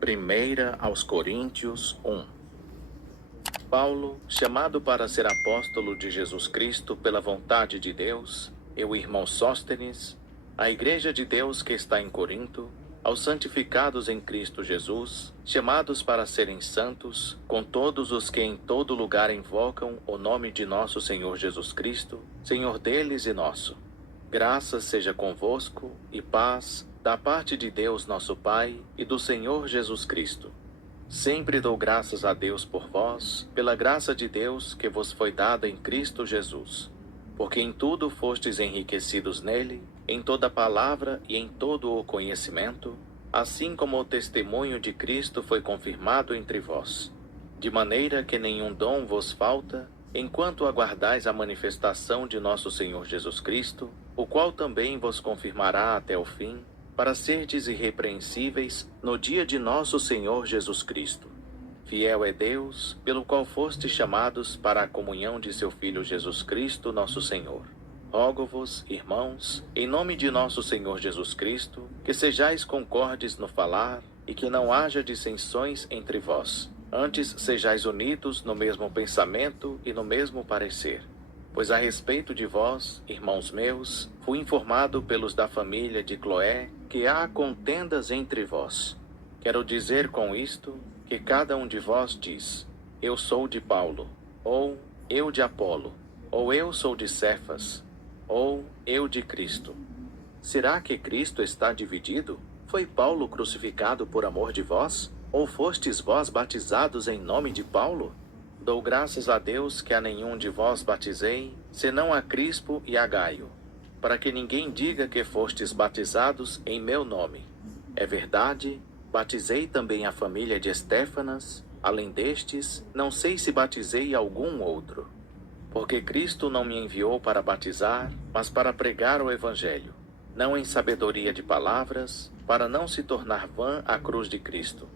Primeira aos Coríntios 1. Paulo, chamado para ser apóstolo de Jesus Cristo pela vontade de Deus, e o irmão Sóstenes, a igreja de Deus que está em Corinto, aos santificados em Cristo Jesus, chamados para serem santos, com todos os que em todo lugar invocam o nome de nosso Senhor Jesus Cristo, Senhor deles e nosso. Graça seja convosco e paz da parte de Deus nosso Pai e do Senhor Jesus Cristo. Sempre dou graças a Deus por vós, pela graça de Deus que vos foi dada em Cristo Jesus. Porque em tudo fostes enriquecidos nele, em toda palavra e em todo o conhecimento, assim como o testemunho de Cristo foi confirmado entre vós. De maneira que nenhum dom vos falta, enquanto aguardais a manifestação de nosso Senhor Jesus Cristo, o qual também vos confirmará até o fim, para serdes irrepreensíveis no dia de nosso Senhor Jesus Cristo. Fiel é Deus, pelo qual fostes chamados para a comunhão de seu Filho Jesus Cristo, nosso Senhor. Rogo-vos, irmãos, em nome de nosso Senhor Jesus Cristo, que sejais concordes no falar e que não haja dissensões entre vós. Antes sejais unidos no mesmo pensamento e no mesmo parecer. Pois a respeito de vós, irmãos meus, fui informado pelos da família de Cloé que há contendas entre vós. Quero dizer com isto que cada um de vós diz: eu sou de Paulo, ou eu de Apolo, ou eu sou de Cefas, ou eu de Cristo. Será que Cristo está dividido? Foi Paulo crucificado por amor de vós? Ou fostes vós batizados em nome de Paulo? Dou graças a Deus que a nenhum de vós batizei, senão a Crispo e a Gaio, para que ninguém diga que fostes batizados em meu nome. É verdade, batizei também a família de Estéfanas, além destes, não sei se batizei algum outro. Porque Cristo não me enviou para batizar, mas para pregar o Evangelho, não em sabedoria de palavras, para não se tornar vã a cruz de Cristo.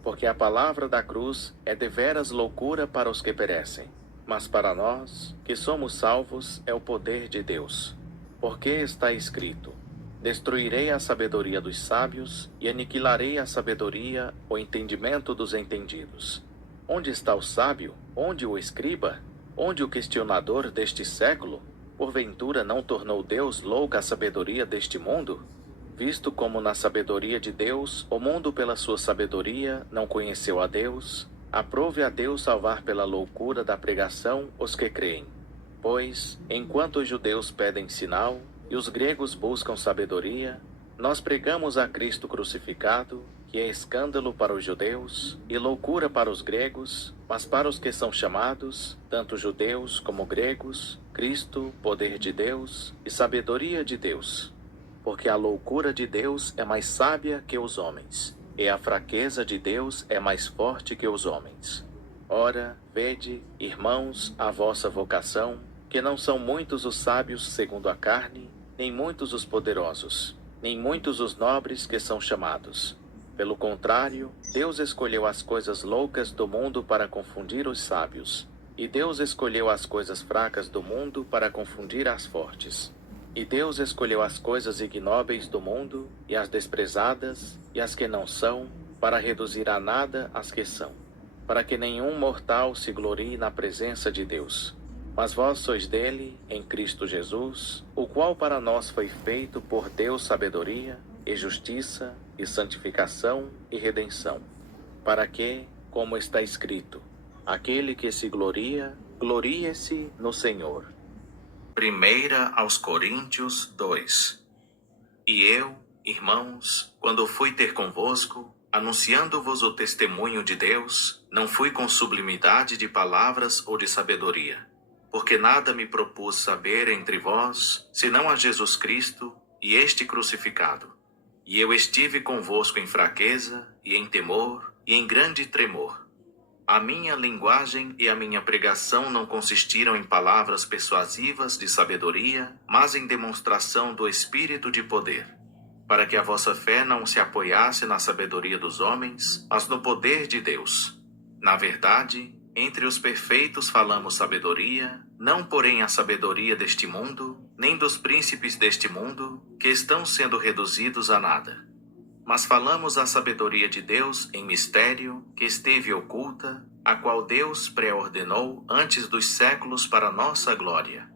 Porque a palavra da cruz é deveras loucura para os que perecem, mas para nós, que somos salvos, é o poder de Deus. Porque está escrito: destruirei a sabedoria dos sábios e aniquilarei a sabedoria, o entendimento dos entendidos. Onde está o sábio? Onde o escriba? Onde o questionador deste século? Porventura não tornou Deus louca a sabedoria deste mundo? Visto como na sabedoria de Deus, o mundo pela sua sabedoria não conheceu a Deus, aprove a Deus salvar pela loucura da pregação os que creem. Pois, enquanto os judeus pedem sinal, e os gregos buscam sabedoria, nós pregamos a Cristo crucificado, que é escândalo para os judeus e loucura para os gregos, mas para os que são chamados, tanto judeus como gregos, Cristo, poder de Deus e sabedoria de Deus. Porque a loucura de Deus é mais sábia que os homens, e a fraqueza de Deus é mais forte que os homens. Ora, vede, irmãos, a vossa vocação, que não são muitos os sábios segundo a carne, nem muitos os poderosos, nem muitos os nobres que são chamados. Pelo contrário, Deus escolheu as coisas loucas do mundo para confundir os sábios, e Deus escolheu as coisas fracas do mundo para confundir as fortes. E Deus escolheu as coisas ignóbeis do mundo, e as desprezadas, e as que não são, para reduzir a nada as que são, para que nenhum mortal se glorie na presença de Deus. Mas vós sois dele, em Cristo Jesus, o qual para nós foi feito por Deus sabedoria, e justiça, e santificação, e redenção. Para que, como está escrito, aquele que se gloria, glorie-se no Senhor. Primeira aos Coríntios 2. E eu, irmãos, quando fui ter convosco, anunciando-vos o testemunho de Deus, não fui com sublimidade de palavras ou de sabedoria, porque nada me propus saber entre vós, senão a Jesus Cristo e este crucificado. E eu estive convosco em fraqueza, e em temor, e em grande tremor. A minha linguagem e a minha pregação não consistiram em palavras persuasivas de sabedoria, mas em demonstração do Espírito de poder, para que a vossa fé não se apoiasse na sabedoria dos homens, mas no poder de Deus. Na verdade, entre os perfeitos falamos sabedoria, não porém a sabedoria deste mundo, nem dos príncipes deste mundo, que estão sendo reduzidos a nada. Mas falamos a sabedoria de Deus em mistério, que esteve oculta, a qual Deus pré-ordenou antes dos séculos para nossa glória,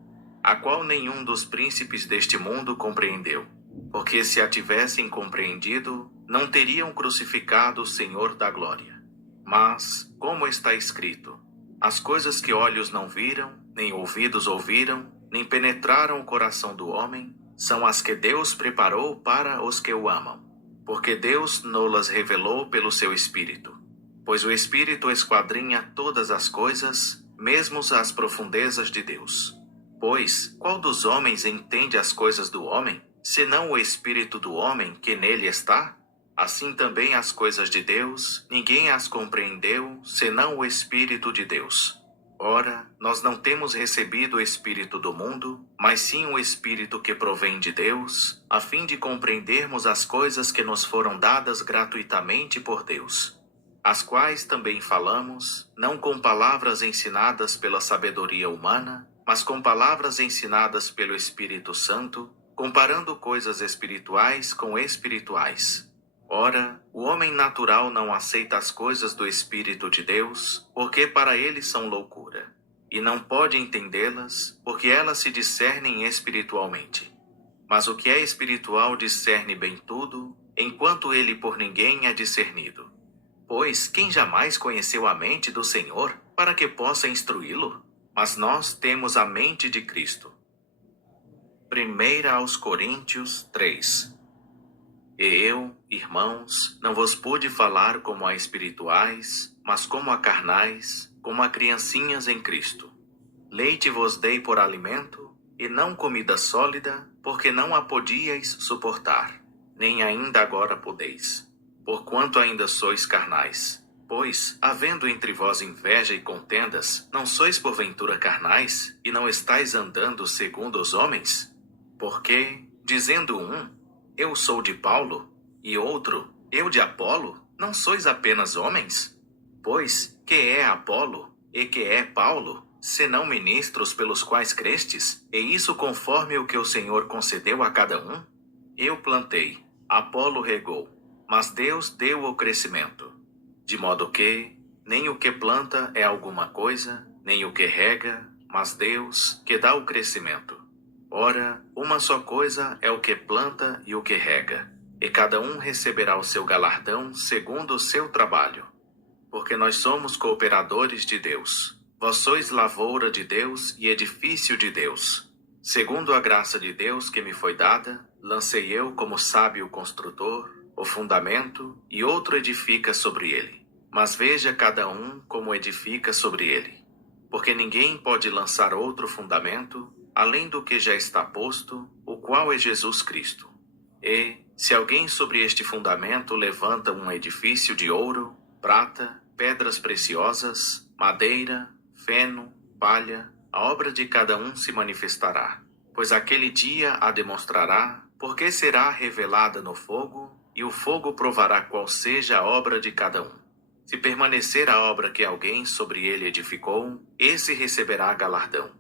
a qual nenhum dos príncipes deste mundo compreendeu. Porque se a tivessem compreendido, não teriam crucificado o Senhor da glória. Mas, como está escrito, as coisas que olhos não viram, nem ouvidos ouviram, nem penetraram o coração do homem, são as que Deus preparou para os que o amam. Porque Deus nolas revelou pelo seu Espírito. Pois o Espírito esquadrinha todas as coisas, mesmo as profundezas de Deus. Pois, qual dos homens entende as coisas do homem, senão o Espírito do homem que nele está? Assim também as coisas de Deus, ninguém as compreendeu, senão o Espírito de Deus. Ora, nós não temos recebido o Espírito do mundo, mas sim o Espírito que provém de Deus, a fim de compreendermos as coisas que nos foram dadas gratuitamente por Deus, as quais também falamos, não com palavras ensinadas pela sabedoria humana, mas com palavras ensinadas pelo Espírito Santo, comparando coisas espirituais com espirituais. Ora, o homem natural não aceita as coisas do Espírito de Deus, porque para ele são loucura, e não pode entendê-las, porque elas se discernem espiritualmente. Mas o que é espiritual discerne bem tudo, enquanto ele por ninguém é discernido. Pois quem jamais conheceu a mente do Senhor, para que possa instruí-lo? Mas nós temos a mente de Cristo. 1 aos Coríntios 3. E eu, irmãos, não vos pude falar como a espirituais, mas como a carnais, como a criancinhas em Cristo. Leite vos dei por alimento, e não comida sólida, porque não a podíeis suportar, nem ainda agora podeis, porquanto ainda sois carnais. Pois, havendo entre vós inveja e contendas, não sois porventura carnais, e não estáis andando segundo os homens? Porque, dizendo um, eu sou de Paulo, e outro, eu de Apolo, não sois apenas homens? Pois, que é Apolo, e que é Paulo, senão ministros pelos quais crestes, e isso conforme o que o Senhor concedeu a cada um? Eu plantei, Apolo regou, mas Deus deu o crescimento. De modo que, nem o que planta é alguma coisa, nem o que rega, mas Deus que dá o crescimento. Ora, uma só coisa é o que planta e o que rega, e cada um receberá o seu galardão segundo o seu trabalho. Porque nós somos cooperadores de Deus. Vós sois lavoura de Deus e edifício de Deus. Segundo a graça de Deus que me foi dada, lancei eu como sábio construtor o fundamento, e outro edifica sobre ele. Mas veja cada um como edifica sobre ele. Porque ninguém pode lançar outro fundamento, além do que já está posto, o qual é Jesus Cristo. E, se alguém sobre este fundamento levanta um edifício de ouro, prata, pedras preciosas, madeira, feno, palha, a obra de cada um se manifestará, pois aquele dia a demonstrará, porque será revelada no fogo, e o fogo provará qual seja a obra de cada um. Se permanecer a obra que alguém sobre ele edificou, esse receberá galardão.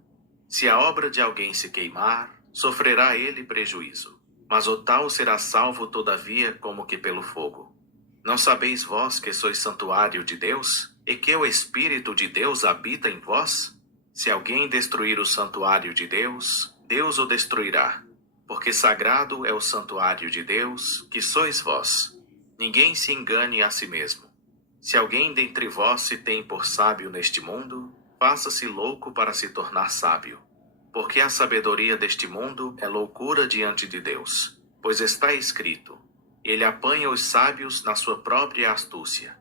Se a obra de alguém se queimar, sofrerá ele prejuízo. Mas o tal será salvo todavia como que pelo fogo. Não sabeis vós que sois santuário de Deus, e que o Espírito de Deus habita em vós? Se alguém destruir o santuário de Deus, Deus o destruirá. Porque sagrado é o santuário de Deus, que sois vós. Ninguém se engane a si mesmo. Se alguém dentre vós se tem por sábio neste mundo, faça-se louco para se tornar sábio. Porque a sabedoria deste mundo é loucura diante de Deus. Pois está escrito, ele apanha os sábios na sua própria astúcia.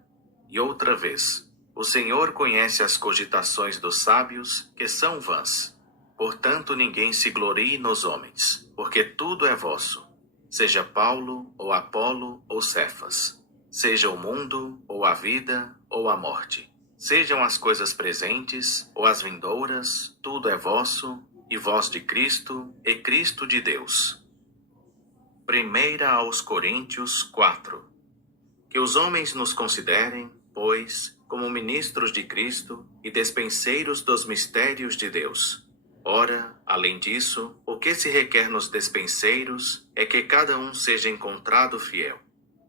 E outra vez, o Senhor conhece as cogitações dos sábios, que são vãs. Portanto, ninguém se glorie nos homens, porque tudo é vosso. Seja Paulo, ou Apolo, ou Cefas. Seja o mundo, ou a vida, ou a morte. Sejam as coisas presentes, ou as vindouras, tudo é vosso, e vós de Cristo, e Cristo de Deus. 1 aos Coríntios 4. Que os homens nos considerem, pois, como ministros de Cristo e despenseiros dos mistérios de Deus. Ora, além disso, o que se requer nos despenseiros é que cada um seja encontrado fiel.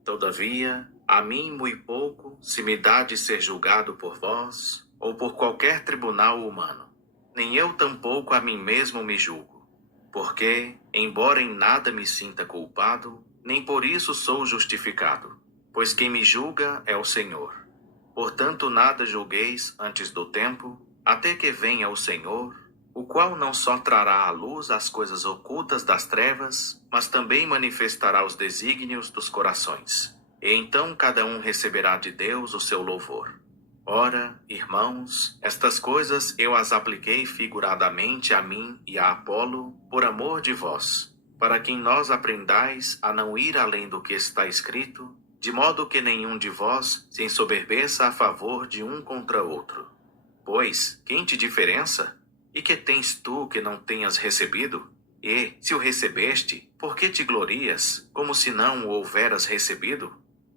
Todavia, a mim muito pouco se me dá de ser julgado por vós, ou por qualquer tribunal humano. Nem eu tampouco a mim mesmo me julgo, porque, embora em nada me sinta culpado, nem por isso sou justificado, pois quem me julga é o Senhor. Portanto, nada julgueis antes do tempo, até que venha o Senhor, o qual não só trará à luz as coisas ocultas das trevas, mas também manifestará os desígnios dos corações. E então cada um receberá de Deus o seu louvor. Ora, irmãos, estas coisas eu as apliquei figuradamente a mim e a Apolo, por amor de vós, para que em nós aprendais a não ir além do que está escrito, de modo que nenhum de vós se ensoberbeça a favor de um contra outro. Pois, quem te diferença? E que tens tu que não tenhas recebido? E, se o recebeste, por que te glorias, como se não o houveras recebido?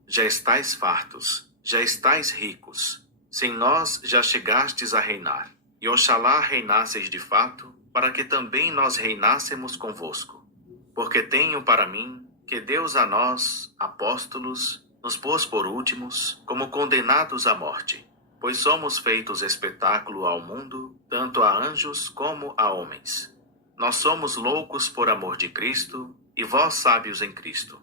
Já estais fartos, já estais ricos. Sem nós já chegastes a reinar. E oxalá reinasseis de fato, para que também nós reinássemos convosco. Porque tenho para mim que Deus a nós, apóstolos, nos pôs por últimos, como condenados à morte. Pois somos feitos espetáculo ao mundo, tanto a anjos como a homens. Nós somos loucos por amor de Cristo, e vós sábios em Cristo.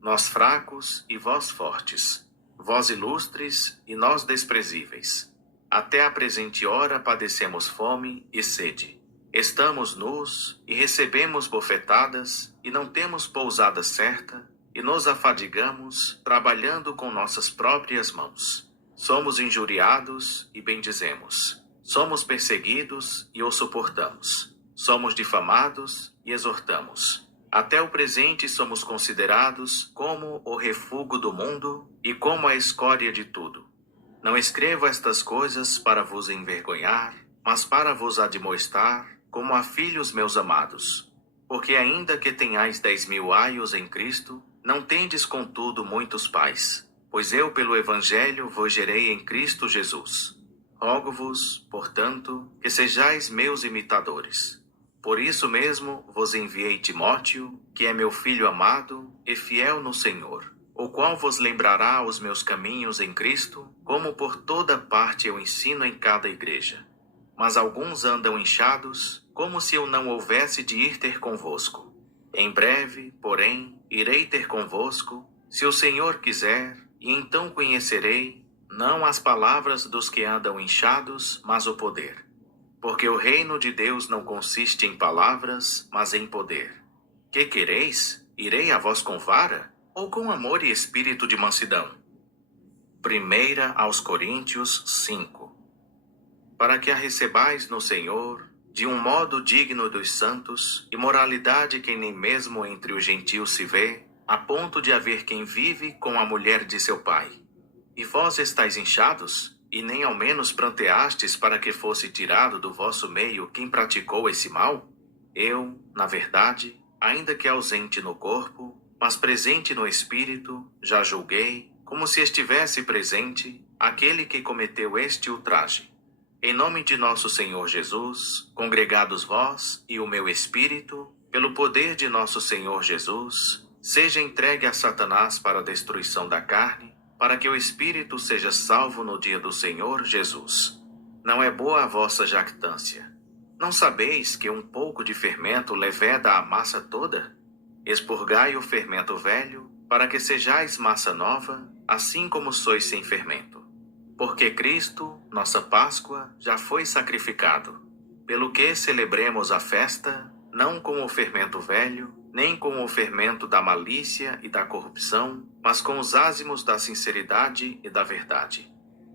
Nós fracos e vós fortes. Vós ilustres e nós desprezíveis. Até a presente hora padecemos fome e sede. Estamos nus e recebemos bofetadas, e não temos pousada certa, e nos afadigamos, trabalhando com nossas próprias mãos. Somos injuriados e bendizemos. Somos perseguidos e o suportamos. Somos difamados e exortamos. Até o presente somos considerados como o refúgio do mundo e como a escória de tudo. Não escrevo estas coisas para vos envergonhar, mas para vos admoestar, como a filhos meus amados. Porque ainda que tenhais 10.000 aios em Cristo, não tendes contudo muitos pais. Pois eu pelo Evangelho vos gerei em Cristo Jesus. Rogo-vos, portanto, que sejais meus imitadores. Por isso mesmo vos enviei Timóteo, que é meu filho amado e fiel no Senhor, o qual vos lembrará os meus caminhos em Cristo, como por toda parte eu ensino em cada igreja. Mas alguns andam inchados, como se eu não houvesse de ir ter convosco. Em breve, porém, irei ter convosco, se o Senhor quiser, e então conhecerei, não as palavras dos que andam inchados, mas o poder. Porque o reino de Deus não consiste em palavras, mas em poder. Que quereis? Irei a vós com vara? Ou com amor e espírito de mansidão? 1 aos Coríntios 5. Para que a recebais no Senhor, de um modo digno dos santos, e moralidade que nem mesmo entre os gentios se vê, a ponto de haver quem vive com a mulher de seu pai. E vós estáis inchados, e nem ao menos pranteastes para que fosse tirado do vosso meio quem praticou esse mal? Eu, na verdade, ainda que ausente no corpo, mas presente no espírito, já julguei, como se estivesse presente, aquele que cometeu este ultraje. Em nome de nosso Senhor Jesus, congregados vós e o meu espírito, pelo poder de nosso Senhor Jesus, seja entregue a Satanás para a destruição da carne, para que o espírito seja salvo no dia do Senhor Jesus. Não é boa a vossa jactância. Não sabeis que um pouco de fermento leveda a massa toda? Expurgai o fermento velho, para que sejais massa nova, assim como sois sem fermento. Porque Cristo, nossa Páscoa, já foi sacrificado, pelo que celebremos a festa, não com o fermento velho, nem com o fermento da malícia e da corrupção, mas com os ázimos da sinceridade e da verdade.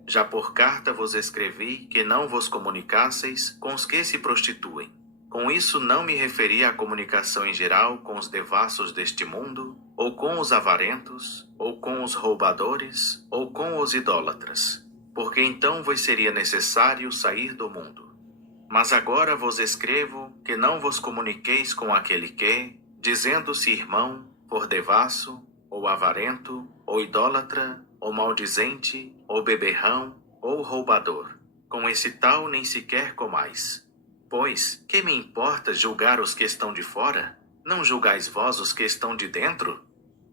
Já por carta vos escrevi que não vos comunicasseis com os que se prostituem. Com isso não me referi à comunicação em geral com os devassos deste mundo, ou com os avarentos, ou com os roubadores, ou com os idólatras, porque então vos seria necessário sair do mundo. Mas agora vos escrevo que não vos comuniqueis com aquele que, dizendo-se irmão, for devasso, ou avarento, ou idólatra, ou maldizente, ou beberrão, ou roubador. Com esse tal nem sequer comais. Pois, que me importa julgar os que estão de fora? Não julgais vós os que estão de dentro?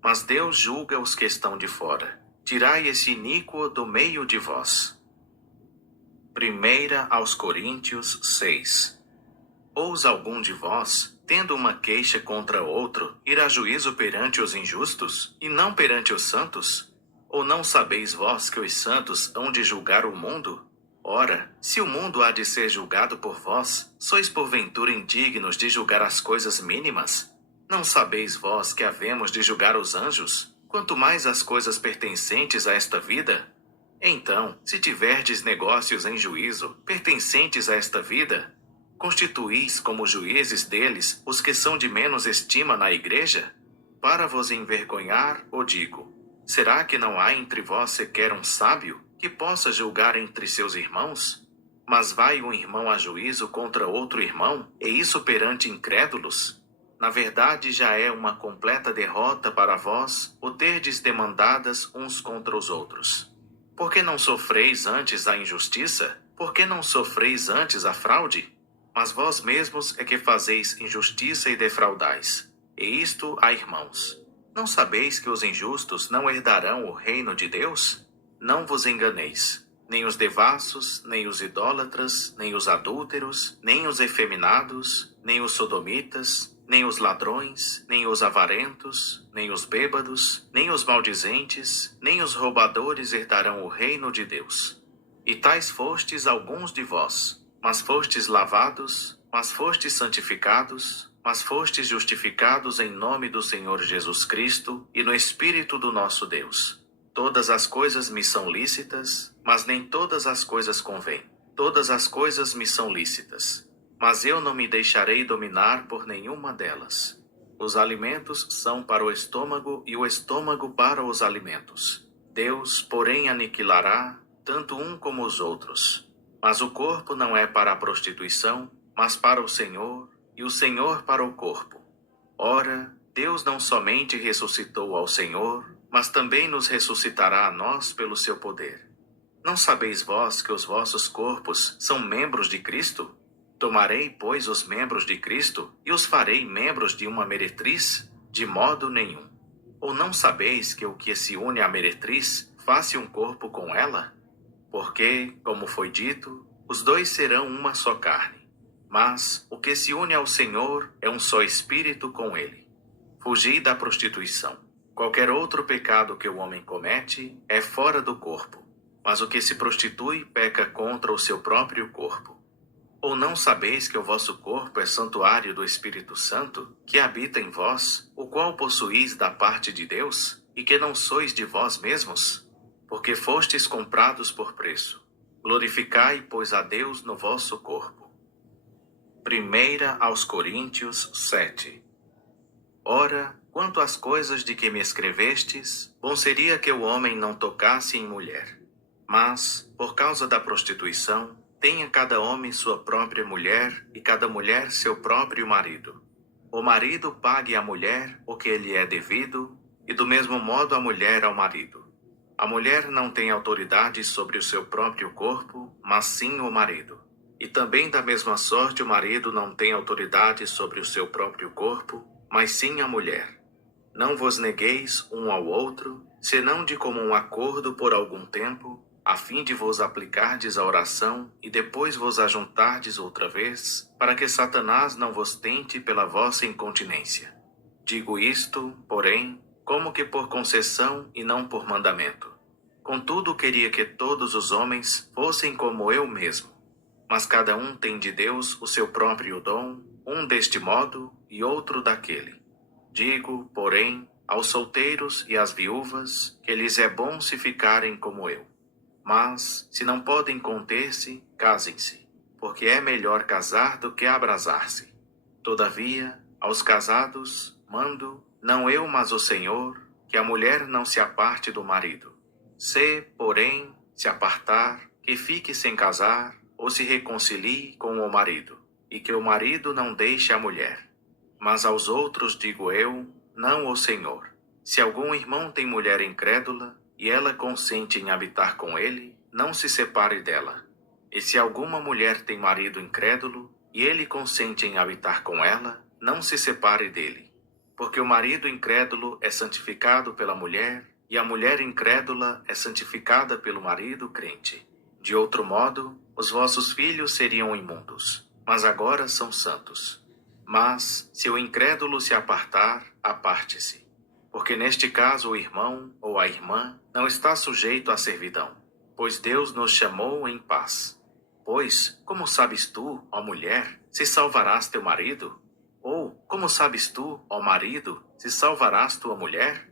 Mas Deus julga os que estão de fora. Tirai esse iníquo do meio de vós. 1 aos Coríntios 6. Ousa algum de vós, tendo uma queixa contra outro, ir a juízo perante os injustos, e não perante os santos? Ou não sabeis vós que os santos hão de julgar o mundo? Ora, se o mundo há de ser julgado por vós, sois porventura indignos de julgar as coisas mínimas? Não sabeis vós que havemos de julgar os anjos, quanto mais as coisas pertencentes a esta vida? Então, se tiverdes negócios em juízo, pertencentes a esta vida, constituís como juízes deles os que são de menos estima na igreja? Para vos envergonhar, o digo. Será que não há entre vós sequer um sábio que possa julgar entre seus irmãos? Mas vai um irmão a juízo contra outro irmão, e isso perante incrédulos? Na verdade, já é uma completa derrota para vós o terdes demandadas uns contra os outros. Por que não sofreis antes a injustiça? Por que não sofreis antes a fraude? Mas vós mesmos é que fazeis injustiça e defraudais. E isto há irmãos. Não sabeis que os injustos não herdarão o reino de Deus? Não vos enganeis. Nem os devassos, nem os idólatras, nem os adúlteros, nem os efeminados, nem os sodomitas, nem os ladrões, nem os avarentos, nem os bêbados, nem os maldizentes, nem os roubadores herdarão o reino de Deus. E tais fostes alguns de vós, mas fostes lavados, mas fostes santificados, mas fostes justificados em nome do Senhor Jesus Cristo e no Espírito do nosso Deus. Todas as coisas me são lícitas, mas nem todas as coisas convêm. Todas as coisas me são lícitas, mas eu não me deixarei dominar por nenhuma delas. Os alimentos são para o estômago e o estômago para os alimentos. Deus, porém, aniquilará tanto um como os outros. Mas o corpo não é para a prostituição, mas para o Senhor, e o Senhor para o corpo. Ora, Deus não somente ressuscitou ao Senhor, mas também nos ressuscitará a nós pelo seu poder. Não sabeis vós que os vossos corpos são membros de Cristo? Tomarei, pois, os membros de Cristo e os farei membros de uma meretriz? De modo nenhum. Ou não sabeis que o que se une à meretriz faz-se um corpo com ela? Porque, como foi dito, os dois serão uma só carne. Mas o que se une ao Senhor é um só espírito com ele. Fugi da prostituição. Qualquer outro pecado que o homem comete é fora do corpo, mas o que se prostitui peca contra o seu próprio corpo. Ou não sabeis que o vosso corpo é santuário do Espírito Santo, que habita em vós, o qual possuís da parte de Deus, e que não sois de vós mesmos? Porque fostes comprados por preço. Glorificai, pois, a Deus no vosso corpo. 1 aos Coríntios 7. Ora, quanto às coisas de que me escrevestes, bom seria que o homem não tocasse em mulher. Mas, por causa da prostituição, tenha cada homem sua própria mulher e cada mulher seu próprio marido. O marido pague à mulher o que lhe é devido, e do mesmo modo a mulher ao marido. A mulher não tem autoridade sobre o seu próprio corpo, mas sim o marido. E também da mesma sorte o marido não tem autoridade sobre o seu próprio corpo, mas sim a mulher. Não vos negueis um ao outro, senão de comum acordo por algum tempo, a fim de vos aplicardes à oração e depois vos ajuntardes outra vez, para que Satanás não vos tente pela vossa incontinência. Digo isto, porém, como que por concessão e não por mandamento. Contudo, queria que todos os homens fossem como eu mesmo. Mas cada um tem de Deus o seu próprio dom, um deste modo e outro daquele. Digo, porém, aos solteiros e às viúvas, que lhes é bom se ficarem como eu. Mas, se não podem conter-se, casem-se, porque é melhor casar do que abrasar-se. Todavia, aos casados, mando, não eu, mas o Senhor, que a mulher não se aparte do marido. Se, porém, se apartar, que fique sem casar, ou se reconcilie com o marido, e que o marido não deixe a mulher. Mas aos outros digo eu, não o Senhor. Se algum irmão tem mulher incrédula, e ela consente em habitar com ele, não se separe dela. E se alguma mulher tem marido incrédulo, e ele consente em habitar com ela, não se separe dele. Porque o marido incrédulo é santificado pela mulher, e a mulher incrédula é santificada pelo marido crente. De outro modo, os vossos filhos seriam imundos, mas agora são santos. Mas, se o incrédulo se apartar, aparte-se. Porque neste caso o irmão ou a irmã não está sujeito à servidão, pois Deus nos chamou em paz. Pois, como sabes tu, ó mulher, se salvarás teu marido? Ou, como sabes tu, ó marido, se salvarás tua mulher?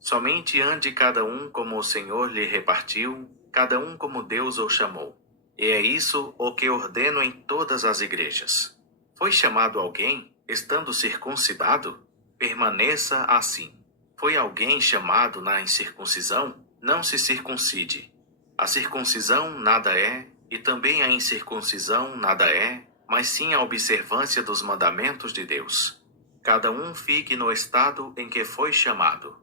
Somente ande cada um como o Senhor lhe repartiu, cada um como Deus o chamou. E é isso o que ordeno em todas as igrejas. Foi chamado alguém, estando circuncidado? Permaneça assim. Foi alguém chamado na incircuncisão? Não se circuncide. A circuncisão nada é, e também a incircuncisão nada é, mas sim a observância dos mandamentos de Deus. Cada um fique no estado em que foi chamado.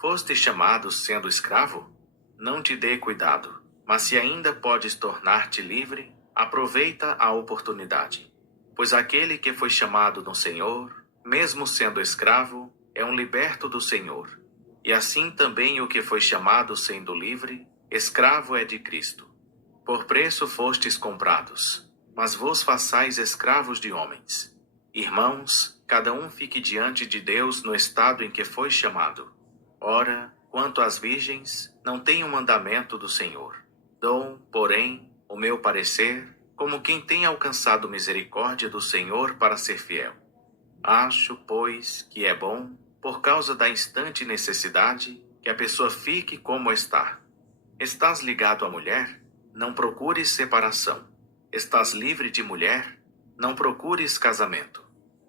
Foste chamado sendo escravo? Não te dê cuidado, mas se ainda podes tornar-te livre, aproveita a oportunidade. Pois aquele que foi chamado no Senhor, mesmo sendo escravo, é um liberto do Senhor. E assim também o que foi chamado sendo livre, escravo é de Cristo. Por preço fostes comprados, mas vos façais escravos de homens. Irmãos, cada um fique diante de Deus no estado em que foi chamado. Ora, quanto às virgens, não tenho mandamento do Senhor. Dou, porém, o meu parecer, como quem tem alcançado misericórdia do Senhor para ser fiel. Acho, pois, que é bom, por causa da instante necessidade, que a pessoa fique como está. Estás ligado à mulher? Não procures separação. Estás livre de mulher? Não procures casamento.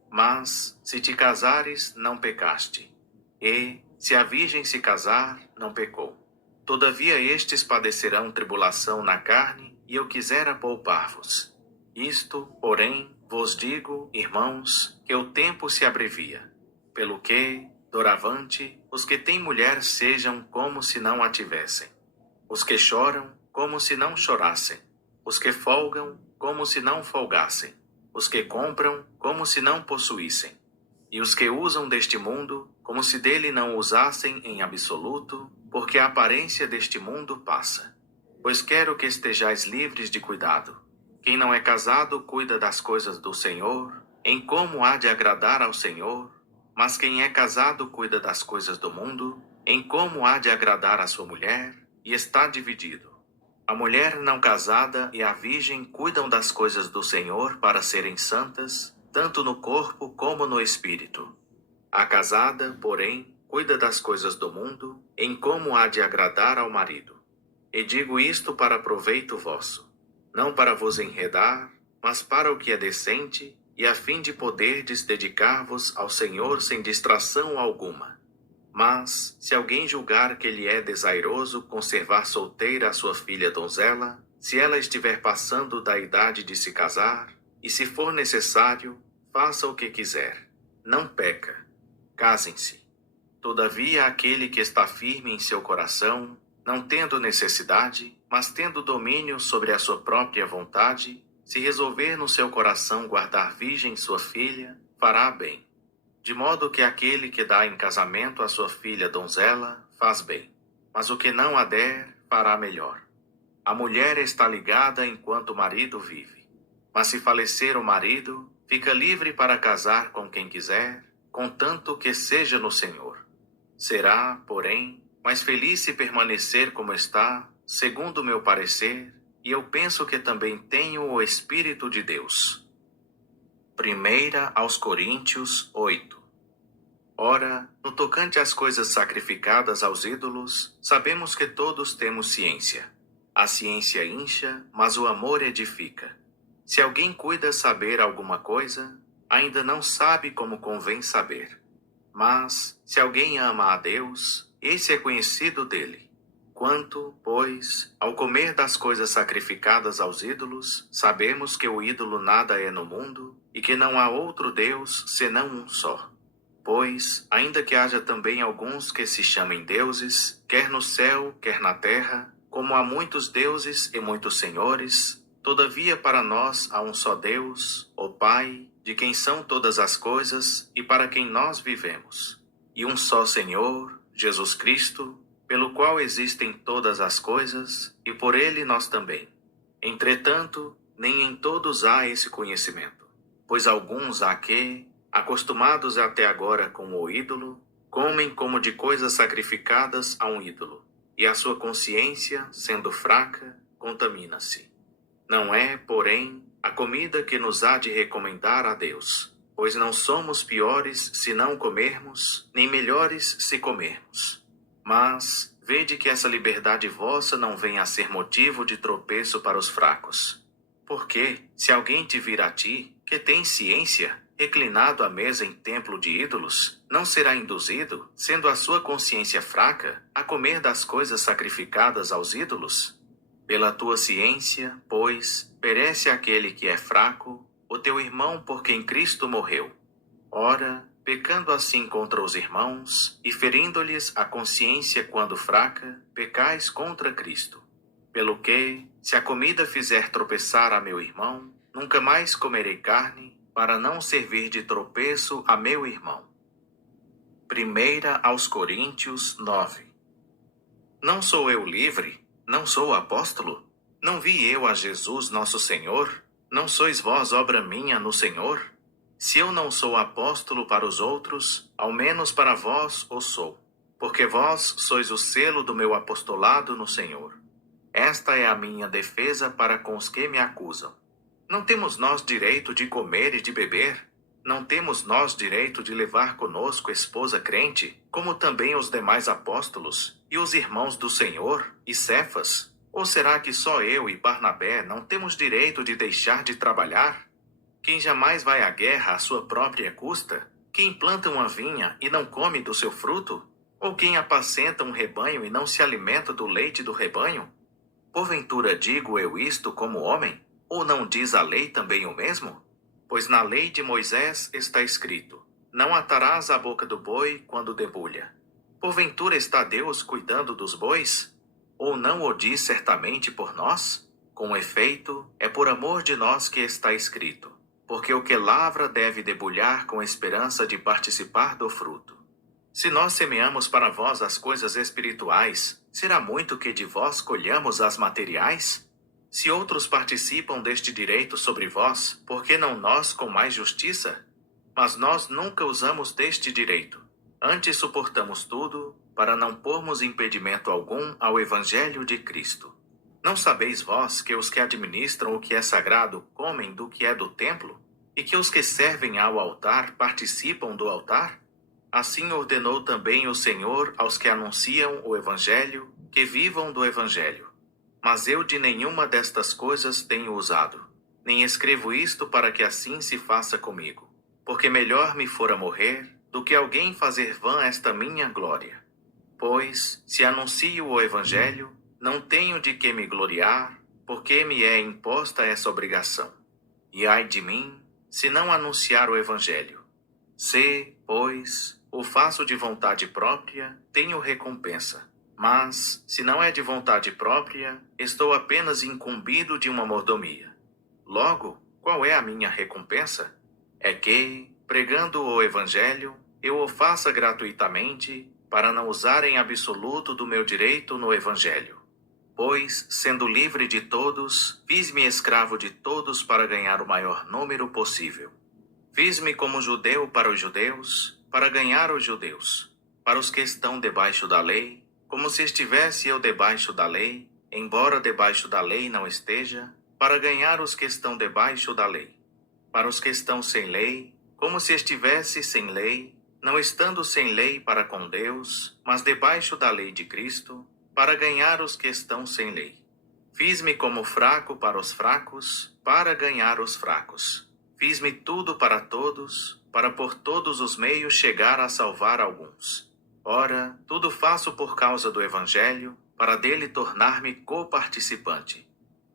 Mas, se te casares, não pecaste. E, se a virgem se casar, não pecou. Todavia estes padecerão tribulação na carne, e eu quisera poupar-vos. Isto, porém, vos digo, irmãos, que o tempo se abrevia. Pelo que, doravante, os que têm mulher sejam como se não a tivessem. Os que choram, como se não chorassem. Os que folgam, como se não folgassem. Os que compram, como se não possuíssem. E os que usam deste mundo, como se dele não usassem em absoluto, porque a aparência deste mundo passa. Pois quero que estejais livres de cuidado. Quem não é casado cuida das coisas do Senhor, em como há de agradar ao Senhor, mas quem é casado cuida das coisas do mundo, em como há de agradar à sua mulher, e está dividido. A mulher não casada e a virgem cuidam das coisas do Senhor para serem santas, tanto no corpo como no espírito. A casada, porém, cuida das coisas do mundo, em como há de agradar ao marido. E digo isto para proveito vosso, não para vos enredar, mas para o que é decente, e a fim de poderdes dedicar-vos ao Senhor sem distração alguma. Mas, se alguém julgar que lhe é desairoso conservar solteira a sua filha donzela, se ela estiver passando da idade de se casar, e se for necessário, faça o que quiser. Não peca. Casem-se. Todavia, aquele que está firme em seu coração, não tendo necessidade, mas tendo domínio sobre a sua própria vontade, se resolver no seu coração guardar virgem sua filha, fará bem. De modo que aquele que dá em casamento a sua filha donzela, faz bem. Mas o que não a der, fará melhor. A mulher está ligada enquanto o marido vive. Mas se falecer o marido, fica livre para casar com quem quiser, contanto que seja no Senhor. Será, porém, mais feliz se permanecer como está, segundo o meu parecer, e eu penso que também tenho o Espírito de Deus. 1 aos Coríntios 8. Ora, no tocante às coisas sacrificadas aos ídolos, sabemos que todos temos ciência. A ciência incha, mas o amor edifica. Se alguém cuida saber alguma coisa, ainda não sabe como convém saber. Mas, se alguém ama a Deus, esse é conhecido dele. Quanto, pois, ao comer das coisas sacrificadas aos ídolos, sabemos que o ídolo nada é no mundo, e que não há outro Deus senão um só. Pois, ainda que haja também alguns que se chamem deuses, quer no céu, quer na terra, como há muitos deuses e muitos senhores, todavia para nós há um só Deus, o Pai, de quem são todas as coisas e para quem nós vivemos, e um só Senhor, Jesus Cristo, pelo qual existem todas as coisas e por ele nós também. Entretanto, nem em todos há esse conhecimento, pois alguns há que, acostumados até agora com o ídolo, comem como de coisas sacrificadas a um ídolo, e a sua consciência, sendo fraca, contamina-se. Não é, porém, a comida que nos há de recomendar a Deus, pois não somos piores se não comermos, nem melhores se comermos. Mas vede que essa liberdade vossa não venha a ser motivo de tropeço para os fracos. Porque, se alguém te vir a ti, que tem ciência, reclinado à mesa em templo de ídolos, não será induzido, sendo a sua consciência fraca, a comer das coisas sacrificadas aos ídolos? Pela tua ciência, pois, perece aquele que é fraco, o teu irmão por quem Cristo morreu. Ora, pecando assim contra os irmãos, e ferindo-lhes a consciência quando fraca, pecais contra Cristo. Pelo que, se a comida fizer tropeçar a meu irmão, nunca mais comerei carne, para não servir de tropeço a meu irmão. 1 aos Coríntios 9. Não sou eu livre? Não sou apóstolo? Não vi eu a Jesus nosso Senhor? Não sois vós obra minha no Senhor? Se eu não sou apóstolo para os outros, ao menos para vós o sou, porque vós sois o selo do meu apostolado no Senhor. Esta é a minha defesa para com os que me acusam. Não temos nós direito de comer e de beber? Não temos nós direito de levar conosco esposa crente, como também os demais apóstolos, e os irmãos do Senhor, e Cefas? Ou será que só eu e Barnabé não temos direito de deixar de trabalhar? Quem jamais vai à guerra à sua própria custa? Quem planta uma vinha e não come do seu fruto? Ou quem apacenta um rebanho e não se alimenta do leite do rebanho? Porventura digo eu isto como homem? Ou não diz a lei também o mesmo? Pois na lei de Moisés está escrito: não atarás a boca do boi quando debulha. Porventura está Deus cuidando dos bois? Ou não o diz certamente por nós? Com efeito, é por amor de nós que está escrito: porque o que lavra deve debulhar com esperança de participar do fruto. Se nós semeamos para vós as coisas espirituais, será muito que de vós colhamos as materiais? Se outros participam deste direito sobre vós, por que não nós com mais justiça? Mas nós nunca usamos deste direito. Antes suportamos tudo, para não pormos impedimento algum ao Evangelho de Cristo. Não sabeis vós que os que administram o que é sagrado comem do que é do templo? E que os que servem ao altar participam do altar? Assim ordenou também o Senhor aos que anunciam o Evangelho, que vivam do Evangelho. Mas eu de nenhuma destas coisas tenho usado, nem escrevo isto para que assim se faça comigo, porque melhor me fora morrer do que alguém fazer vã esta minha glória. Pois, se anuncio o Evangelho, não tenho de que me gloriar, porque me é imposta essa obrigação. E ai de mim, se não anunciar o Evangelho. Se, pois, o faço de vontade própria, tenho recompensa. Mas, se não é de vontade própria, estou apenas incumbido de uma mordomia. Logo, qual é a minha recompensa? É que, pregando o Evangelho, eu o faça gratuitamente, para não usar em absoluto do meu direito no Evangelho. Pois, sendo livre de todos, fiz-me escravo de todos para ganhar o maior número possível. Fiz-me como judeu para os judeus, para ganhar os judeus. Para os que estão debaixo da lei, como se estivesse eu debaixo da lei, embora debaixo da lei não esteja, para ganhar os que estão debaixo da lei. Para os que estão sem lei, como se estivesse sem lei, não estando sem lei para com Deus, mas debaixo da lei de Cristo, para ganhar os que estão sem lei. Fiz-me como fraco para os fracos, para ganhar os fracos. Fiz-me tudo para todos, para por todos os meios chegar a salvar alguns. Ora, tudo faço por causa do Evangelho, para dele tornar-me coparticipante.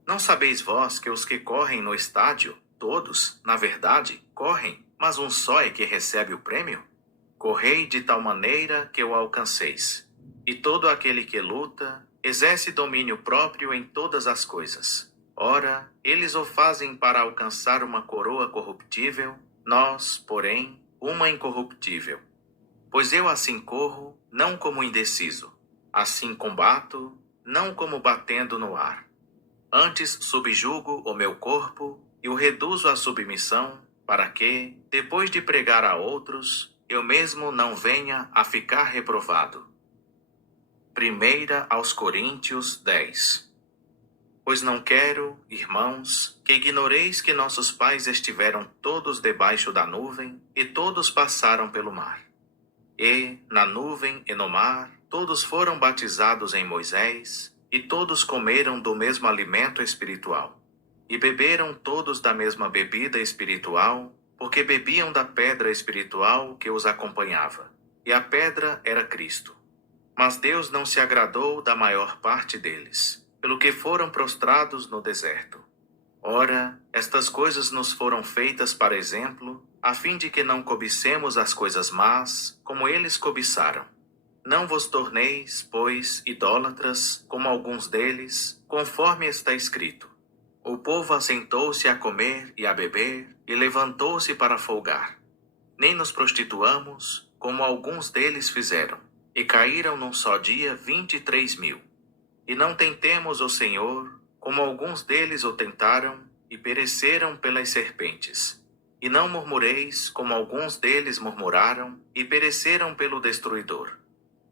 Não sabeis vós que os que correm no estádio, todos, na verdade, correm, mas um só é que recebe o prêmio? Correi de tal maneira que o alcanceis. E todo aquele que luta, exerce domínio próprio em todas as coisas. Ora, eles o fazem para alcançar uma coroa corruptível, Nós, porém, uma incorruptível. Pois eu assim corro, não como indeciso. Assim combato, não como batendo no ar. Antes subjugo o meu corpo e o reduzo à submissão, para que, depois de pregar a outros, eu mesmo não venha a ficar reprovado. 1 aos Coríntios 10. Pois não quero, irmãos, que ignoreis que nossos pais estiveram todos debaixo da nuvem e todos passaram pelo mar. E, na nuvem e no mar, todos foram batizados em Moisés, e todos comeram do mesmo alimento espiritual. E beberam todos da mesma bebida espiritual, porque bebiam da pedra espiritual que os acompanhava. E a pedra era Cristo. Mas Deus não se agradou da maior parte deles, pelo que foram prostrados no deserto. Ora, estas coisas nos foram feitas para exemplo, a fim de que não cobicemos as coisas más, como eles cobiçaram. Não vos torneis, pois, idólatras, como alguns deles, conforme está escrito. O povo assentou-se a comer e a beber, e levantou-se para folgar. Nem nos prostituamos, como alguns deles fizeram, e caíram num só dia 23.000. E não tentemos o Senhor, como alguns deles o tentaram, e pereceram pelas serpentes. E não murmureis, como alguns deles murmuraram, e pereceram pelo destruidor.